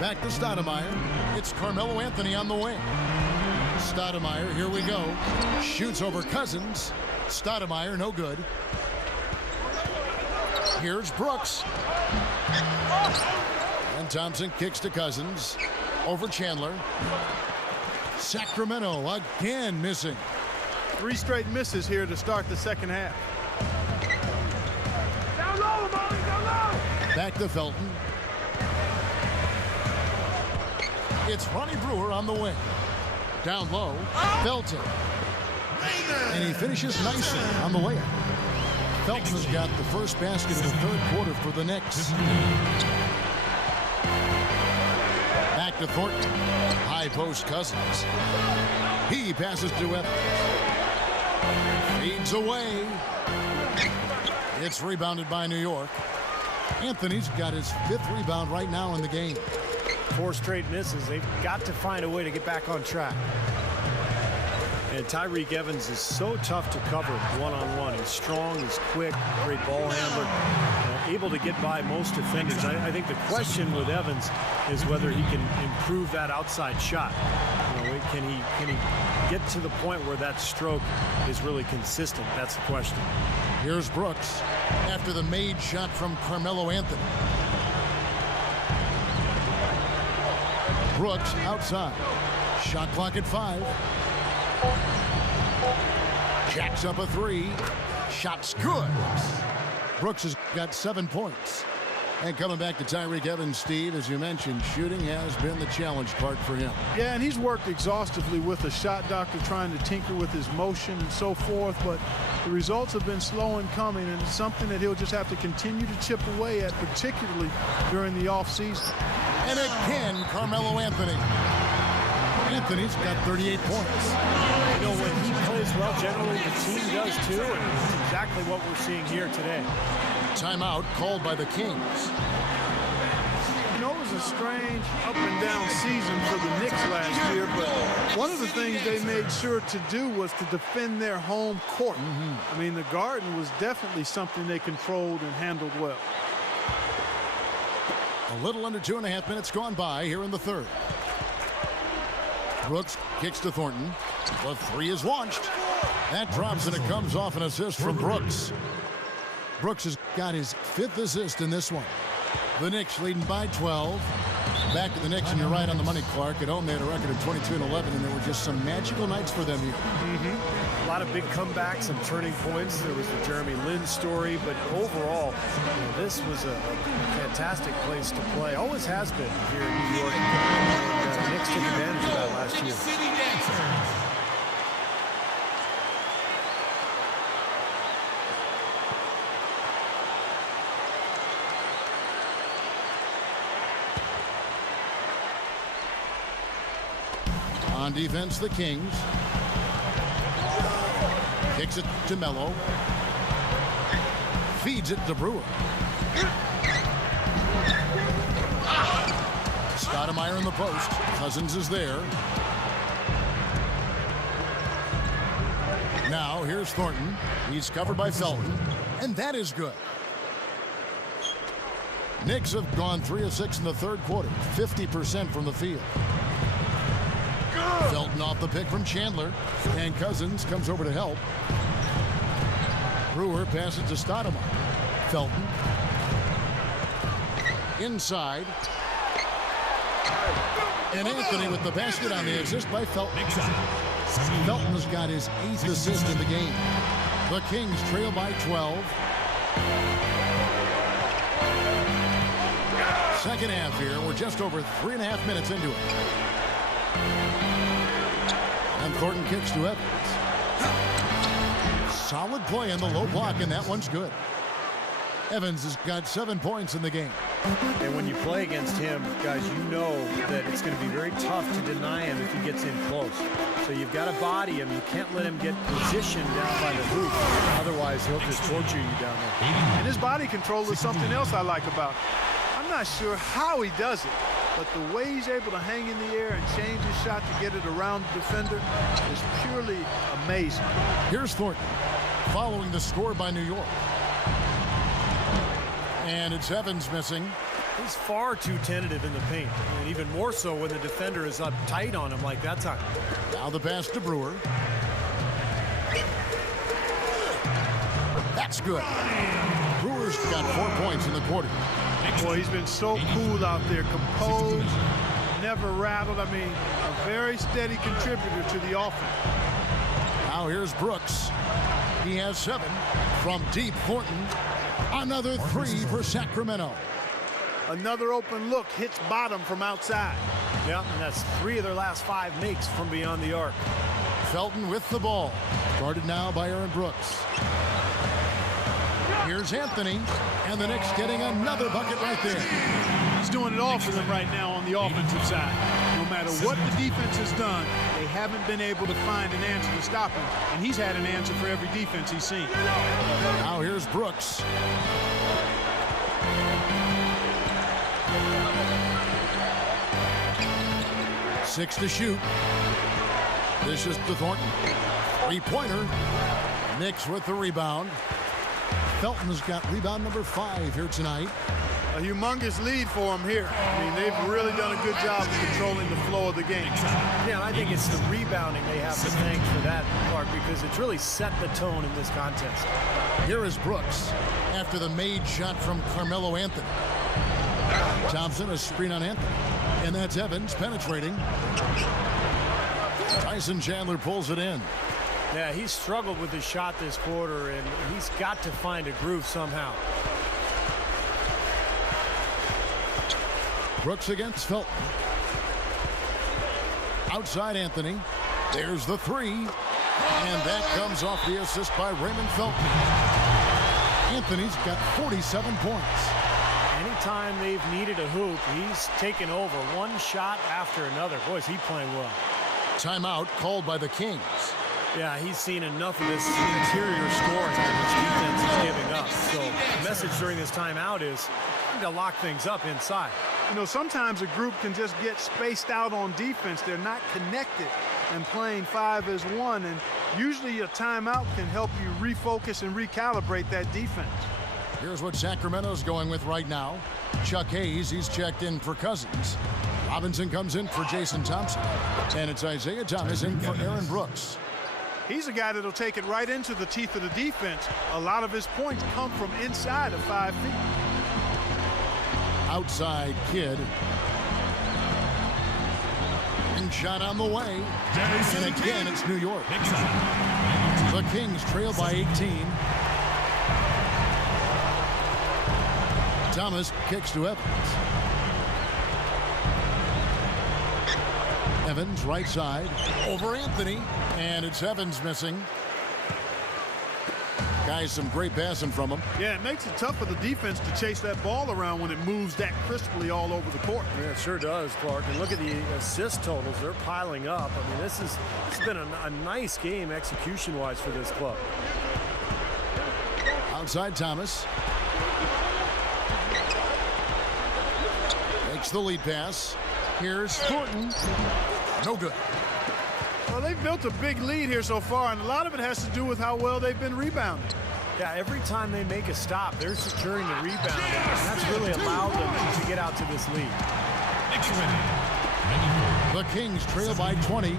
Back to Stoudemire. It's Carmelo Anthony on the wing. Stoudemire, here we go. Shoots over Cousins. Stoudemire, no good. Here's Brooks. And Thompson kicks to Cousins. Over Chandler. Sacramento again missing. 3 straight misses here to start the second half. Down low, Molly, down low. Back to Felton. It's Ronnie Brewer on the wing. Down low, Felton. And he finishes nicely on the layup. Felton has got the first basket of the third quarter for the Knicks. Back to Thornton. High post Cousins. He passes to Evans. Feeds away. It's rebounded by New York. Anthony's got his 5th rebound right now in the game. 4 straight misses. They've got to find a way to get back on track. And Tyreke Evans is so tough to cover one-on-one. He's strong, he's quick, great ball handler, able to get by most defenders. I think the question with Evans is whether he can improve that outside shot. You know, can he get to the point where that stroke is really consistent? That's the question. Here's Brooks after the made shot from Carmelo Anthony. Brooks outside. Shot clock at 5. Jacks up a 3. Shot's good. Brooks has got 7 points. And coming back to Tyreke Evans, Steve, as you mentioned, shooting has been the challenge part for him. Yeah, and he's worked exhaustively with a shot doctor trying to tinker with his motion and so forth, but the results have been slow in coming, and it's something that he'll just have to continue to chip away at, particularly during the offseason. And again, Carmelo Anthony. Anthony's got 38 points. You know, when he plays well, generally the team does too, and it's exactly what we're seeing here today. Timeout called by the Kings. You know, it was a strange up and down season for the Knicks last year, but one of the things they made sure to do was to defend their home court. I mean, the Garden was definitely something they controlled and handled well. A little under 2.5 minutes gone by here in the third. Brooks kicks to Thornton. The 3 is launched. That drops, and it comes off an assist from Brooks. Brooks has got his 5th assist in this one. The Knicks leading by 12. Back to the Knicks, and you're right on the money, Clark. At home, they had a record of 22-11, and there were just some magical nights for them here. A lot of big comebacks and turning points. There was the Jeremy Lin story, but overall, you know, this was a fantastic place to play. Always has been here in New York. And the Knicks took advantage of that last year. On defense, the Kings. Kicks it to Melo. Feeds it to Brewer. Stoudemire in the post. Cousins is there. Now here's Thornton. He's covered by Felton. And that is good. Knicks have gone 3 of 6 in the third quarter. 50% from the field. Felton off the pick from Chandler, and Cousins comes over to help. Brewer passes to Stoudemire. Felton inside, and Anthony with the basket on the assist by Felton. Felton has got his 8th assist in the game. The Kings trail by 12. Second half here. We're just over 3.5 minutes into it. And Thornton kicks to Evans. Solid play in the low block, and that one's good. Evans has got 7 points in the game. And when you play against him, guys, you know that it's going to be very tough to deny him if he gets in close. So you've got to body him. You can't let him get positioned down by the hoop. Otherwise, he'll just torture you down there. And his body control is something else I like about him. I'm not sure how he does it, but the way he's able to hang in the air and change his shot to get it around the defender is purely amazing. Here's Thornton following the score by New York. And it's Evans missing. He's far too tentative in the paint, and even more so when the defender is up tight on him like that time. Now the pass to Brewer. That's good. Brewer's got 4 points in the quarter. Boy, he's been so cool out there, composed, never rattled. I mean, a very steady contributor to the offense. Now here's Brooks. He has 7 from deep. Thornton. Another 3 for Sacramento. Another open look, hits bottom from outside. Yeah, and that's 3 of their last 5 makes from beyond the arc. Felton with the ball. Guarded now by Aaron Brooks. Here's Anthony, and the Knicks getting another bucket right there. He's doing it all for them right now on the offensive side. No matter what the defense has done, they haven't been able to find an answer to stop him, and he's had an answer for every defense he's seen. Now here's Brooks. Six to shoot. This is to Thornton. Three-pointer. Knicks with the rebound. Felton's got rebound number 5 here tonight. A humongous lead for him here. I mean, they've really done a good job of controlling the flow of the game. Yeah, and I think it's the rebounding they have to thank for that part because it's really set the tone in this contest. Here is Brooks after the made shot from Carmelo Anthony. Thompson, a screen on Anthony. And that's Evans penetrating. Tyson Chandler pulls it in. Yeah, he's struggled with his shot this quarter, and he's got to find a groove somehow. Brooks against Felton. Outside Anthony. There's the 3. And that comes off the assist by Raymond Felton. Anthony's got 47 points. Anytime they've needed a hoop, he's taken over one shot after another. Boy, is he playing well. Timeout called by the Kings. Yeah, he's seen enough of this interior scoring that his defense is giving up. So the message during this timeout is to lock things up inside. You know, sometimes a group can just get spaced out on defense. They're not connected and playing 5 as 1. And usually a timeout can help you refocus and recalibrate that defense. Here's what Sacramento's going with right now. Chuck Hayes, he's checked in for Cousins. Robinson comes in for Jason Thompson. And it's Isaiah Thomas in for Aaron Brooks. He's a guy that'll take it right into the teeth of the defense. A lot of his points come from inside of 5 feet. Outside Kidd. And shot on the way. And again, it's New York. The Kings trail by 18. Thomas kicks to Evans. Evans right side over Anthony, and it's Evans missing. Guys, some great passing from him. Yeah, it makes it tough for the defense to chase that ball around when it moves that crisply all over the court. Yeah, it sure does, Clark. And look at the assist totals. They're piling up. I mean, this has been a nice game execution-wise for this club. Outside Thomas. Makes the lead pass. Here's Thornton. No good. Well, they've built a big lead here so far, and a lot of it has to do with how well they've been rebounding. Yeah, every time they make a stop, they're securing the rebound, and that's really allowed them to get out to this lead. The Kings trail by 20.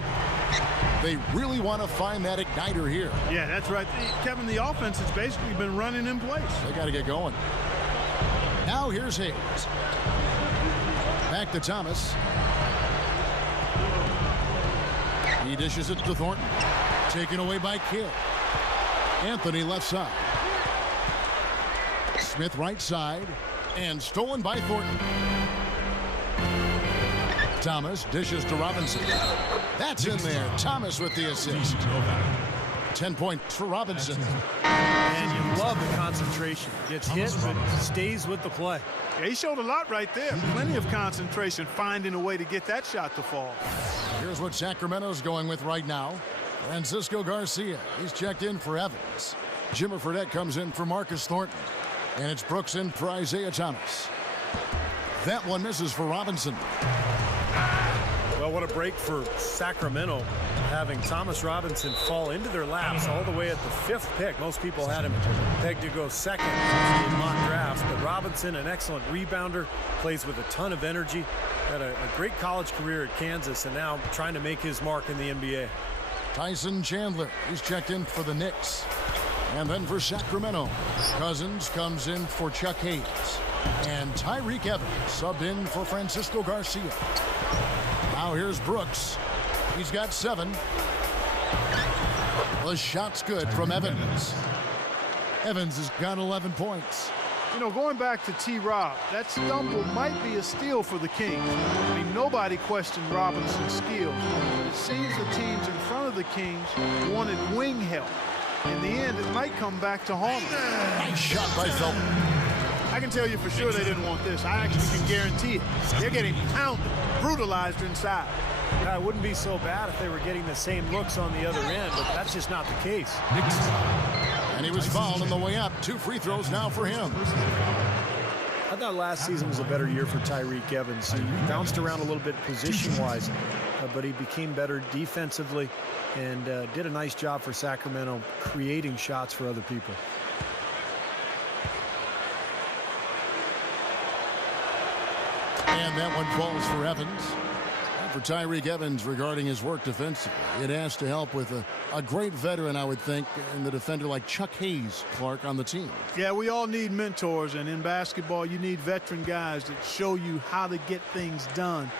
They really want to find that igniter here. Yeah, that's right. Kevin, the offense has basically been running in place. They got to get going. Now here's Hayes. Back to Thomas. He dishes it to Thornton. Taken away by Kidd. Anthony left side. Smith right side. And stolen by Thornton. Thomas dishes to Robinson. That's in there. Thomas with the assist. 10 points for Robinson. And you love the concentration. Gets hit, but stays with the play. Yeah, he showed a lot right there. Plenty of concentration, finding a way to get that shot to fall. Here's what Sacramento's going with right now. Francisco Garcia. He's checked in for Evans. Jimmer Fredette comes in for Marcus Thornton. And it's Brooks in for Isaiah Thomas. That one misses for Robinson. Well, what a break for Sacramento, having Thomas Robinson fall into their laps all the way at the 5th pick. Most people had him pegged to go second in mock drafts, but Robinson, an excellent rebounder, plays with a ton of energy, had a great college career at Kansas, and now trying to make his mark in the NBA. Tyson Chandler, he's checked in for the Knicks. And then for Sacramento, Cousins comes in for Chuck Hayes. And Tyreek Evans subbed in for Francisco Garcia. Now here's Brooks. He's got 7. The shot's good from Evans. Evans has got 11 points. You know, going back to T-Rob, that stumble might be a steal for the Kings. I mean, nobody questioned Robinson's skills, but it seems the teams in front of the Kings wanted wing help. In the end, it might come back to haunt them. Nice shot by Felton. I can tell you for sure they didn't want this. I actually can guarantee it. They're getting pounded, brutalized inside. Now, it wouldn't be so bad if they were getting the same looks on the other end, but that's just not the case. And he was fouled on the way up. 2 free throws now for him. I thought last season was a better year for Tyreek Evans. He bounced around a little bit position-wise, but he became better defensively and did a nice job for Sacramento creating shots for other people. And that one falls for Evans. And for Tyreek Evans, regarding his work defensively, it has to help with a great veteran, I would think, and the defender like Chuck Hayes, Clark, on the team. Yeah, we all need mentors, and in basketball, you need veteran guys that show you how to get things done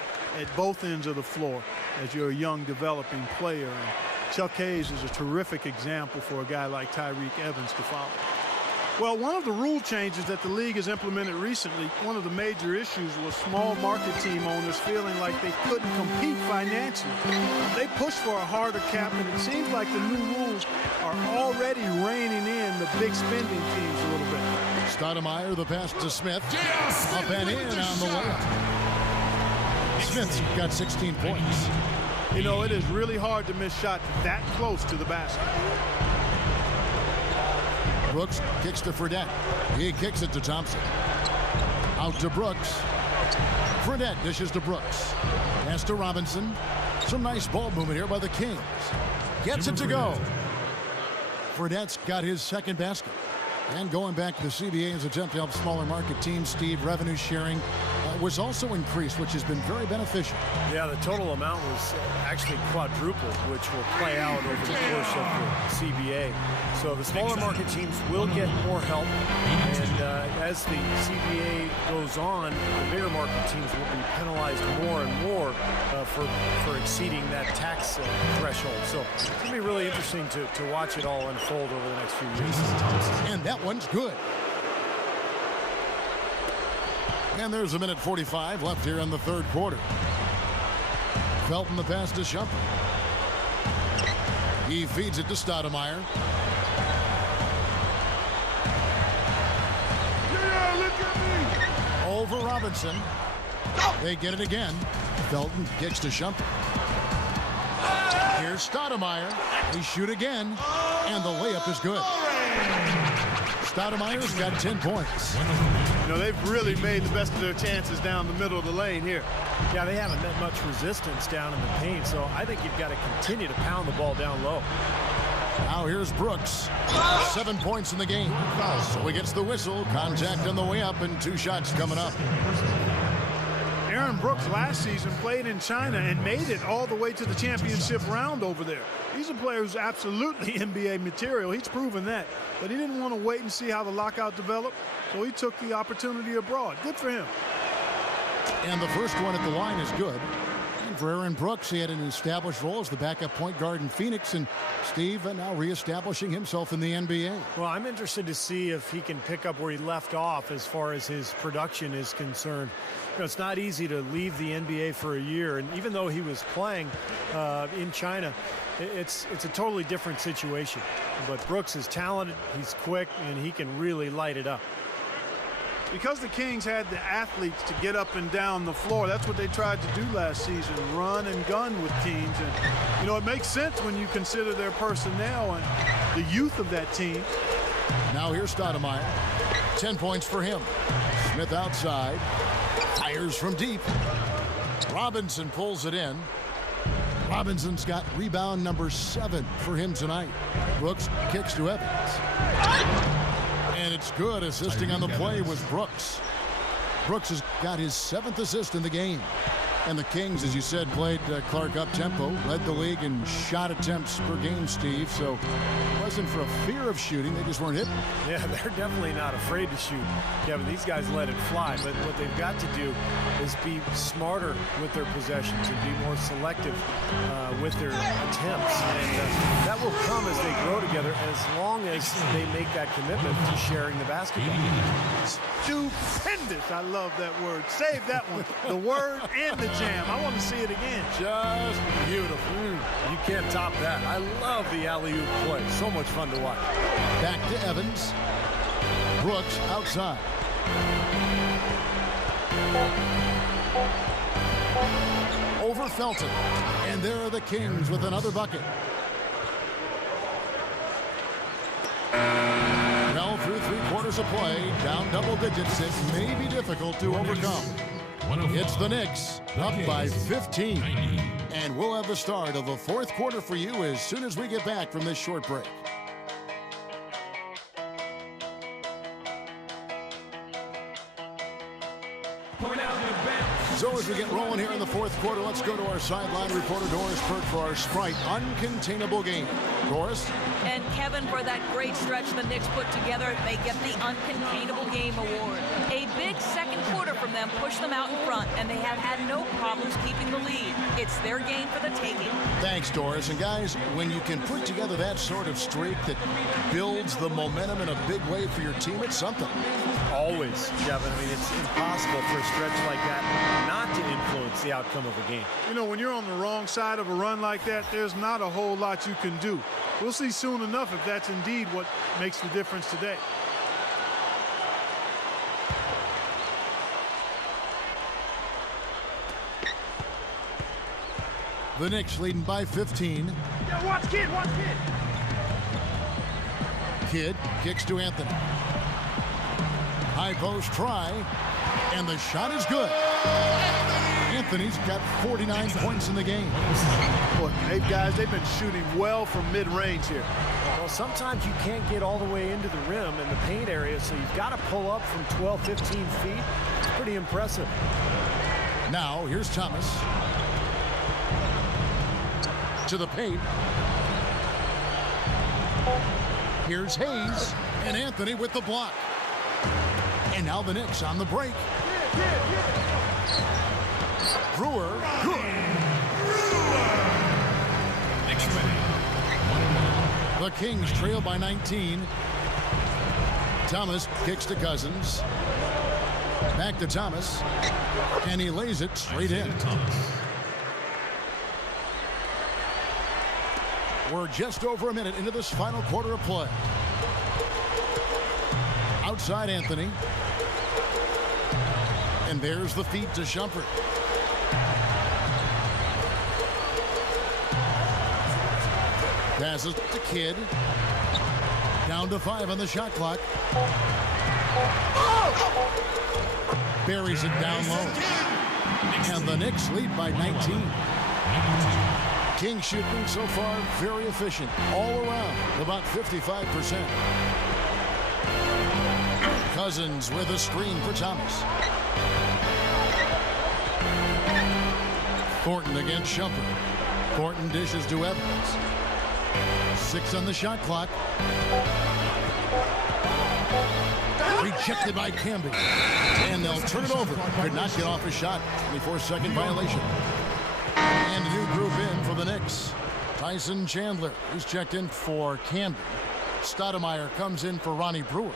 at both ends of the floor as you're a young, developing player. And Chuck Hayes is a terrific example for a guy like Tyreek Evans to follow. Well, one of the rule changes that the league has implemented recently, one of the major issues was small market team owners feeling like they couldn't compete financially. They pushed for a harder cap, and it seems like the new rules are already reining in the big spending teams a little bit. Stoudemire, the pass to Smith. Up and in on the layup. Smith's got 16 points. You know, it is really hard to miss shots that close to the basket. Brooks kicks to Fredette. He kicks it to Thompson. Out to Brooks. Fredette dishes to Brooks. Pass to Robinson. Some nice ball movement here by the Kings. Gets it to go. Fredette's got his second basket. And going back to the CBA's attempt to help smaller market teams, Steve, revenue sharing was also increased, which has been very beneficial. Yeah, the total amount was actually quadrupled, which will play out over the course of the CBA. So the smaller market teams will get more help, and as the CBA goes on, the bigger market teams will be penalized more and more for exceeding that tax threshold. So it's going to be really interesting to watch it all unfold over the next few years. And that one's good. And there's 1:45 left here in the third quarter. Felton the pass to Shumpert. He feeds it to Stoudemire. Over Robinson. They get it again. Felton kicks to Shumpert. Here's Stoudemire. They shoot again. And the layup is good. Stoudemire's got 10 points. You know, they've really made the best of their chances down the middle of the lane here. Yeah, they haven't met much resistance down in the paint, so I think you've got to continue to pound the ball down low. Now here's Brooks. 7 points in the game. So he gets the whistle. Contact on the way up, and 2 shots coming up. Aaron Brooks last season played in China and made it all the way to the championship round over there. He's a player who's absolutely NBA material. He's proven that. But he didn't want to wait and see how the lockout developed, so he took the opportunity abroad. Good for him. And the first one at the line is good. And for Aaron Brooks, he had an established role as the backup point guard in Phoenix, and Steve now reestablishing himself in the NBA. Well, I'm interested to see if he can pick up where he left off as far as his production is concerned. You know, it's not easy to leave the NBA for a year, and even though he was playing in China, it's a totally different situation. But Brooks is talented, he's quick, and he can really light it up. Because the Kings had the athletes to get up and down the floor, that's what they tried to do last season, run and gun with teams. And, you know, it makes sense when you consider their personnel and the youth of that team. Now here's Stoudemire. 10 points for him. Smith outside. Fires from deep. Robinson pulls it in. Robinson's got rebound number 7 for him tonight. Brooks kicks to Evans. And it's good. Assisting on the play was Brooks. Brooks has got his 7th assist in the game. And the Kings, as you said, played Clark up-tempo, led the league in shot attempts per game, Steve. So it wasn't for a fear of shooting. They just weren't hitting. Yeah, they're definitely not afraid to shoot, Kevin. These guys let it fly. But what they've got to do is be smarter with their possessions and be more selective with their attempts. And that will come as they grow together, as long as they make that commitment to sharing the basketball. Stupendous. I love that word. Save that one. The word and the jam. I want to see it again. Just beautiful. You can't top that. I love the alley-oop play. So much fun to watch. Back to Evans. Brooks outside. Over Felton. And there are the Kings with another bucket. Well, through 3 quarters of play, down double digits, it may be difficult to overcome. It's the Knicks, up by 15. And we'll have the start of the 4th quarter for you as soon as we get back from this short break. So as we get rolling here in the 4th quarter, let's go to our sideline reporter, Doris Burke, for our Sprite Uncontainable game. Doris? And Kevin, for that great stretch the Knicks put together, they get the Uncontainable Game Award. A big second quarter from them pushed them out in front, and they have had no problems keeping the lead. It's their game for the taking. Thanks, Doris. And guys, when you can put together that sort of streak that builds the momentum in a big way for your team, it's something. Always, Kevin. I mean, it's impossible for a stretch like that not to influence the outcome of a game. You know, when you're on the wrong side of a run like that, there's not a whole lot you can do. We'll see soon enough if that's indeed what makes the difference today. The Knicks leading by 15. Yeah, watch Kid. Kidd kicks to Anthony. High post try, and the shot is good. Anthony's got 49 points in the game. Boy, they've been shooting well from mid-range here. Well, sometimes you can't get all the way into the rim in the paint area, so you've got to pull up from 12, 15 feet. It's pretty impressive. Now, here's Thomas. To the paint. Here's Hayes, and Anthony with the block. And now the Knicks on the break. Brewer, good. The Kings trail by 19. Thomas kicks to Cousins. Back to Thomas. And he lays it straight in. We're just over a minute into this final quarter of play. Outside Anthony. And there's the feed to Shumpert. Passes to Kidd. Down to 5 on the shot clock. Buries it down low. And the Knicks lead by 19. Kings shooting so far very efficient. All around, about 55%. Cousins with a screen for Thomas. Thornton against Shumpert. Thornton dishes to Evans. 6 on the shot clock. Rejected by Camby. And they'll turn it over. Could not get off a shot. 24-second violation. And a new group in for the Knicks. Tyson Chandler, who's checked in for Camden. Stoudemire comes in for Ronnie Brewer.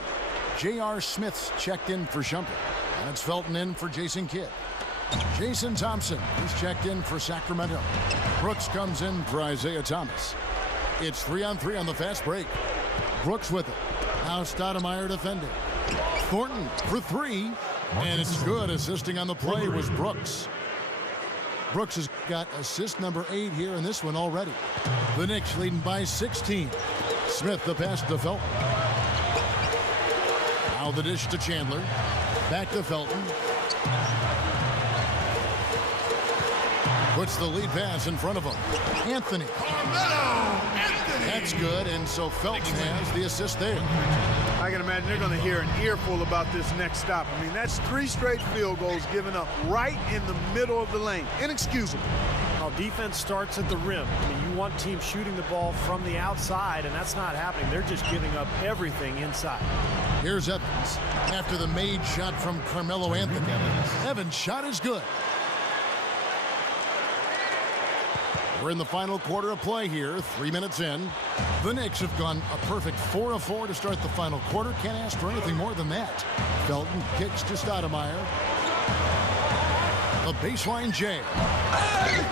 J.R. Smith's checked in for Shumpert. And it's Felton in for Jason Kidd. Jason Thompson, who's checked in for Sacramento. Brooks comes in for Isaiah Thomas. It's 3-on-3 on the fast break. Brooks with it. Now Stoudemire defending. Thornton for three. And it's good. Assisting on the play was Brooks. Brooks has got assist number 8 here in this one already. The Knicks leading by 16. Smith the pass to Felton. Now the dish to Chandler. Back to Felton. Puts the lead pass in front of him. Anthony. That's good, and so Felton has the assist there. I can imagine they're going to hear an earful about this next stop. I mean, that's 3 straight field goals given up right in the middle of the lane. Inexcusable. Well, defense starts at the rim. I mean, you want teams shooting the ball from the outside, and that's not happening. They're just giving up everything inside. Here's Evans after the made shot from Carmelo Anthony. Evans' shot is good. We're in the final quarter of play here, 3 minutes in. The Knicks have gone a perfect 4 of 4 to start the final quarter. Can't ask for anything more than that. Felton kicks to Stoudemire. The baseline J.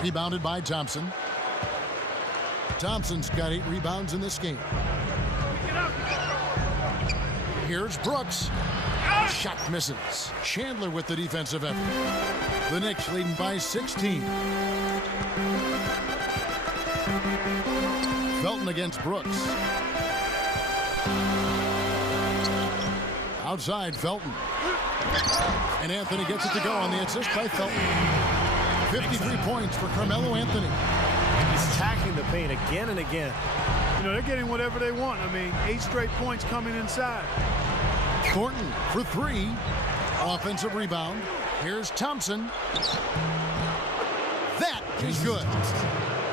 Rebounded by Thompson. Thompson's got 8 rebounds in this game. Here's Brooks. Shot misses. Chandler with the defensive effort. The Knicks leading by 16. Felton against Brooks. Outside Felton. And Anthony gets it to go on the assist by Felton. 53 points for Carmelo Anthony. He's attacking the paint again and again. You know, they're getting whatever they want. I mean, 8 straight points coming inside. Thornton for 3. Offensive rebound. Here's Thompson. That is good.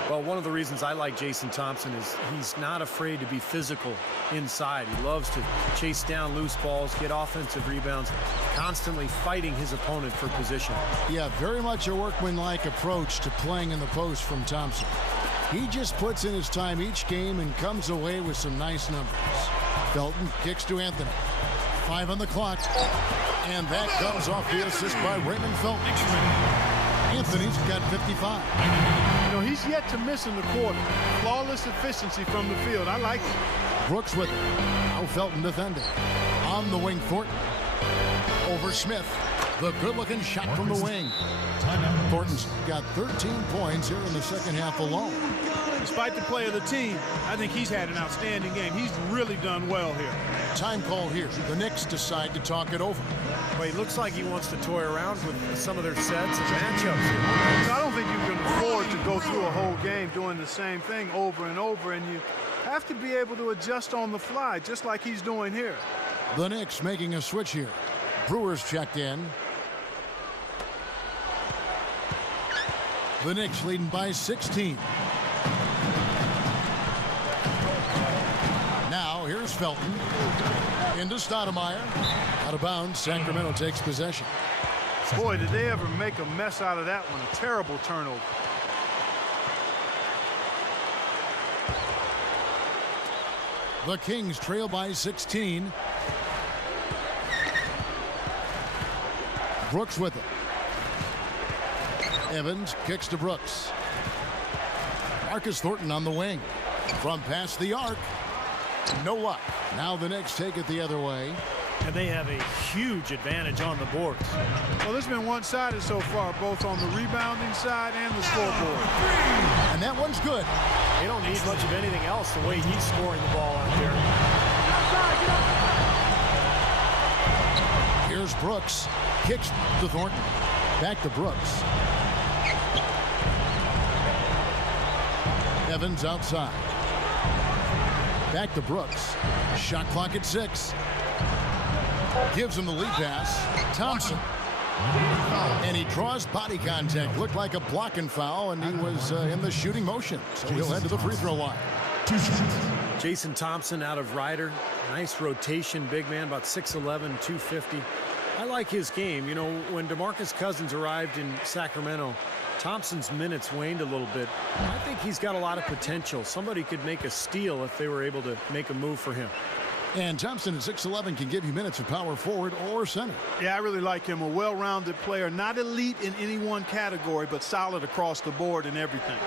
Well, one of the reasons I like Jason Thompson is he's not afraid to be physical inside. He loves to chase down loose balls, get offensive rebounds, constantly fighting his opponent for position. Yeah, very much a workmanlike approach to playing in the post from Thompson. He just puts in his time each game and comes away with some nice numbers. Felton kicks to Anthony. 5 on the clock. And that comes off the assist by Raymond Felton. Anthony's got 55. You know, he's yet to miss in the quarter. Flawless efficiency from the field. I like it. Brooks with it. Now Felton defending. On the wing, Thornton. Over Smith. The good-looking shot from the wing. Thornton's got 13 points here in the second half alone. Despite the play of the team, I think he's had an outstanding game. He's really done well here. Time call here. The Knicks decide to talk it over. Well, he looks like he wants to toy around with some of their sets and matchups here. I don't think you can afford to go through a whole game doing the same thing over and over, and you have to be able to adjust on the fly, just like he's doing here. The Knicks making a switch here. Brewers checked in. The Knicks leading by 16. Now here's Felton. Into Stoudemire. Out of bounds. Sacramento takes possession. Boy, did they ever make a mess out of that one. A terrible turnover. The Kings trail by 16. Brooks with it. Evans kicks to Brooks. Marcus Thornton on the wing. From past the arc. No luck. Now the Knicks take it the other way. And they have a huge advantage on the boards. Well, this has been one-sided so far, both on the rebounding side and the scoreboard. And that one's good. They don't need much of anything else the way he's scoring the ball out there. Here's Brooks. Kicks to Thornton. Back to Brooks. Evans outside. Back to Brooks. Shot clock at 6. Gives him the lead pass. Thompson. And he draws body contact. Looked like a blocking foul, and he was in the shooting motion. So he'll head to the free throw line. Jason Thompson out of Ryder. Nice rotation, big man, about 6'11", 250. I like his game. You know, when DeMarcus Cousins arrived in Sacramento, Thompson's minutes waned a little bit. I think he's got a lot of potential. Somebody could make a steal if they were able to make a move for him. And Thompson at 6'11" can give you minutes of power forward or center. Yeah, I really like him. A well-rounded player. Not elite in any one category, but solid across the board in everything.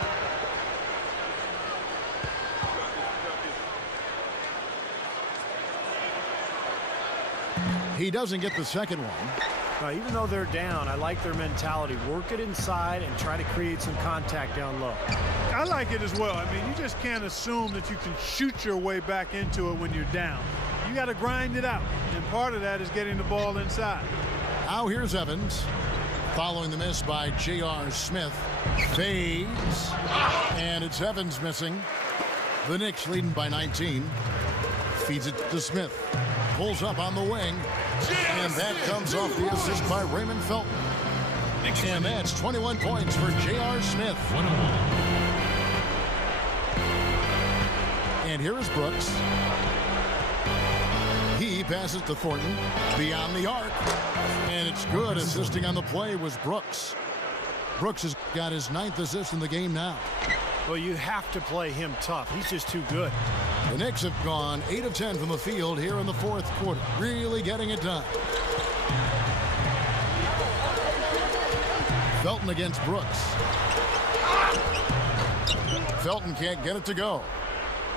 He doesn't get the second one. Even though they're down, I like their mentality. Work it inside and try to create some contact down low. I like it as well. I mean, you just can't assume that you can shoot your way back into it when you're down. You got to grind it out, and part of that is getting the ball inside. Now here's Evans. Following the miss by J.R. Smith. Fades. And it's Evans missing. The Knicks leading by 19. Feeds it to Smith. Pulls up on the wing. And that comes off the assist by Raymond Felton. And that's 21 points for J.R. Smith. 101. And here is Brooks. He passes to Thornton beyond the arc. And it's good. Assisting on the play was Brooks. Brooks has got his 9th assist in the game now. Well, you have to play him tough. He's just too good. The Knicks have gone 8 of 10 from the field here in the 4th quarter. Really getting it done. Felton against Brooks. Felton can't get it to go.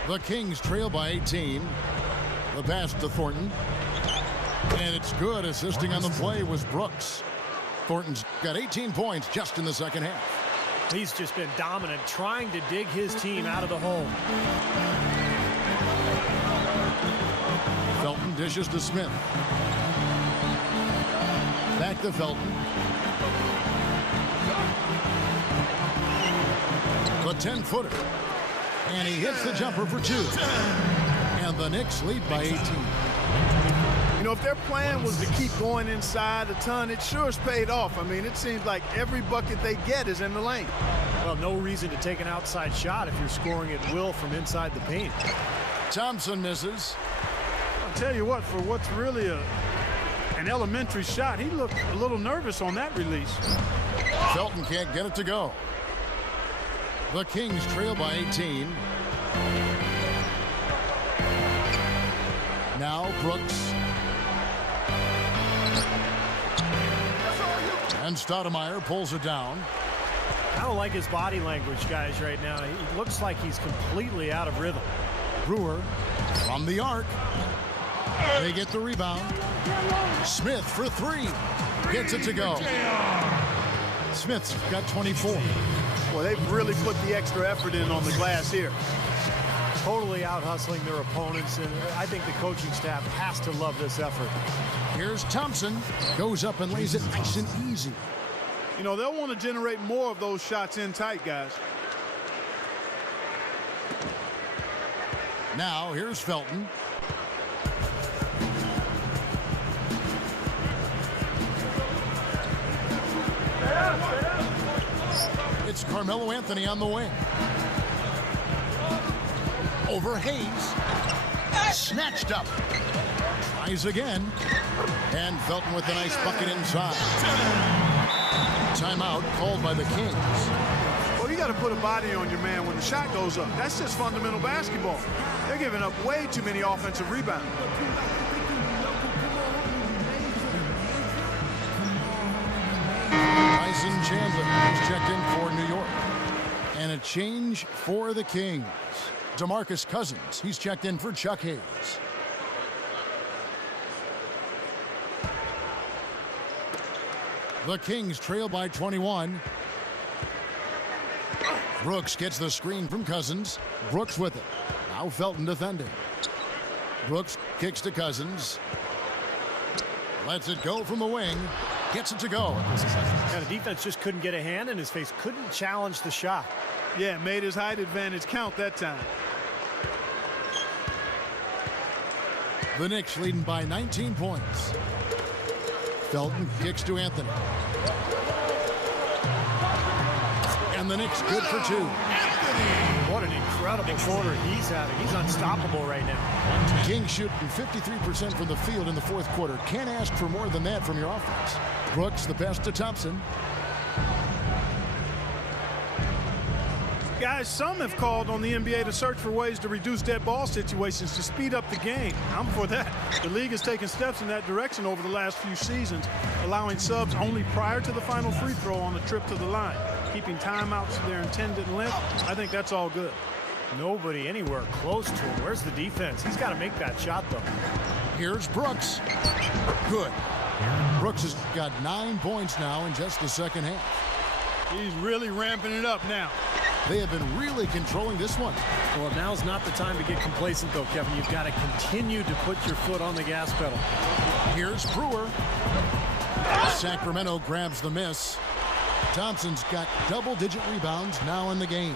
The Kings trail by 18. The pass to Thornton. And it's good. Assisting on the play was Brooks. Thornton's got 18 points just in the second half. He's just been dominant, trying to dig his team out of the hole. Felton dishes to Smith. Back to Felton. The 10-footer. And he hits the jumper for 2. And the Knicks lead by 18. You know, if their plan was to keep going inside a ton, it sure has paid off. I mean, it seems like every bucket they get is in the lane. Well, no reason to take an outside shot if you're scoring at will from inside the paint. Thompson misses. I'll tell you what, for what's really an elementary shot, he looked a little nervous on that release. Felton can't get it to go. The Kings trail by 18. Now Brooks. And Stoudemire pulls it down. I don't like his body language, guys, right now. He looks like he's completely out of rhythm. Brewer from the arc. They get the rebound. Smith for 3. Gets it to go. Smith's got 24. Well, they've really put the extra effort in on the glass here. Totally out-hustling their opponents, and I think the coaching staff has to love this effort. Here's Thompson. Goes up and lays it nice and easy. You know, they'll want to generate more of those shots in tight, guys. Now, here's Felton. It's Carmelo Anthony on the wing. Over Hayes. Snatched up. Tries again. And Felton with a nice bucket inside. Timeout called by the Kings. Well, you got to put a body on your man when the shot goes up. That's just fundamental basketball. They're giving up way too many offensive rebounds. Tyson Chandler is checked in for New York. And a change for the Kings. DeMarcus Cousins, he's checked in for Chuck Hayes. The Kings trail by 21. Brooks gets the screen from Cousins. Brooks with it. Now Felton defending. Brooks kicks to Cousins. Lets it go from the wing. Gets it to go. Yeah, the defense just couldn't get a hand in his face. Couldn't challenge the shot. Yeah, made his height advantage count that time. The Knicks leading by 19 points. Felton kicks to Anthony. And the Knicks good for 2. What an incredible quarter he's having. He's unstoppable right now. King shooting 53% from the field in the fourth quarter. Can't ask for more than that from your offense. Brooks the best to Thompson. Guys, some have called on the NBA to search for ways to reduce dead ball situations to speed up the game. I'm for that. The league has taken steps in that direction over the last few seasons, allowing subs only prior to the final free throw on the trip to the line, keeping timeouts to their intended length. I think that's all good. Nobody anywhere close to him. Where's the defense? He's got to make that shot, though. Here's Brooks. Good. Brooks has got 9 points now in just the second half. He's really ramping it up now. They have been really controlling this one. Well, now's not the time to get complacent, though, Kevin. You've got to continue to put your foot on the gas pedal. Here's Brewer. Sacramento grabs the miss. Thompson's got double-digit rebounds now in the game.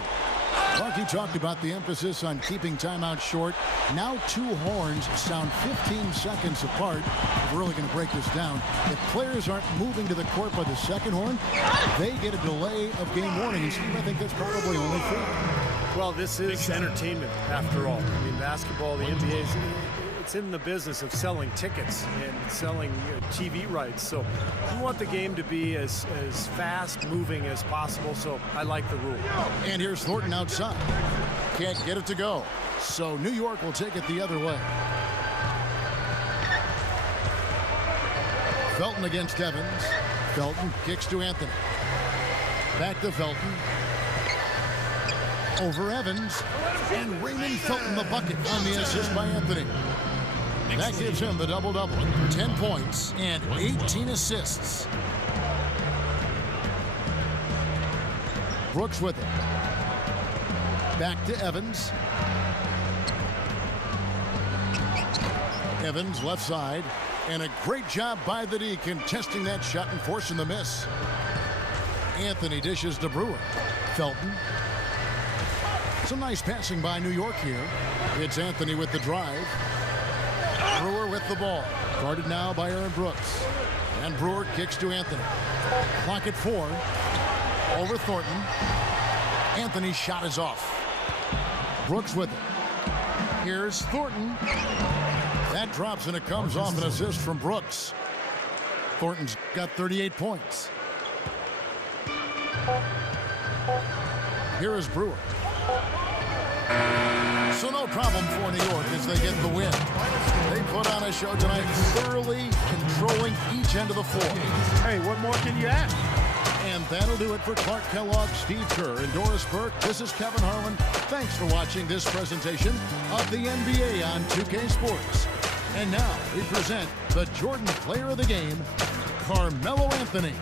Clarkie talked about the emphasis on keeping timeouts short. Now 2 horns sound 15 seconds apart. If we're really going to break this down, if players aren't moving to the court by the second horn, they get a delay of game warning. And Steve, I think that's probably only fair. Well, this is entertainment, after all. I mean, basketball, the NBA, it's in the business of selling tickets and selling TV rights. So you want the game to be as fast-moving as possible, so I like the rule. And here's Thornton outside. Can't get it to go. So New York will take it the other way. Felton against Evans. Felton kicks to Anthony. Back to Felton. Over Evans. And Raymond Felton the bucket on the assist by Anthony. That gives him the double-double. 10 points and 18 assists. Brooks with it. Back to Evans. Evans left side. And a great job by the D contesting that shot and forcing the miss. Anthony dishes to Brewer. Felton. Some nice passing by New York here. It's Anthony with the drive. Brewer with the ball. Guarded now by Aaron Brooks. And Brewer kicks to Anthony. Clock at 4. Over Thornton. Anthony's shot is off. Brooks with it. Here's Thornton. That drops and it comes off an assist from Brooks. Thornton's got 38 points. Here is Brewer. So no problem for New York as they get the win. They put on a show tonight, thoroughly controlling each end of the floor. Hey, what more can you ask? And that'll do it for Clark Kellogg, Steve Kerr, and Doris Burke. This is Kevin Harlan. Thanks for watching this presentation of the NBA on 2K Sports. And now we present the Jordan Player of the Game, Carmelo Anthony.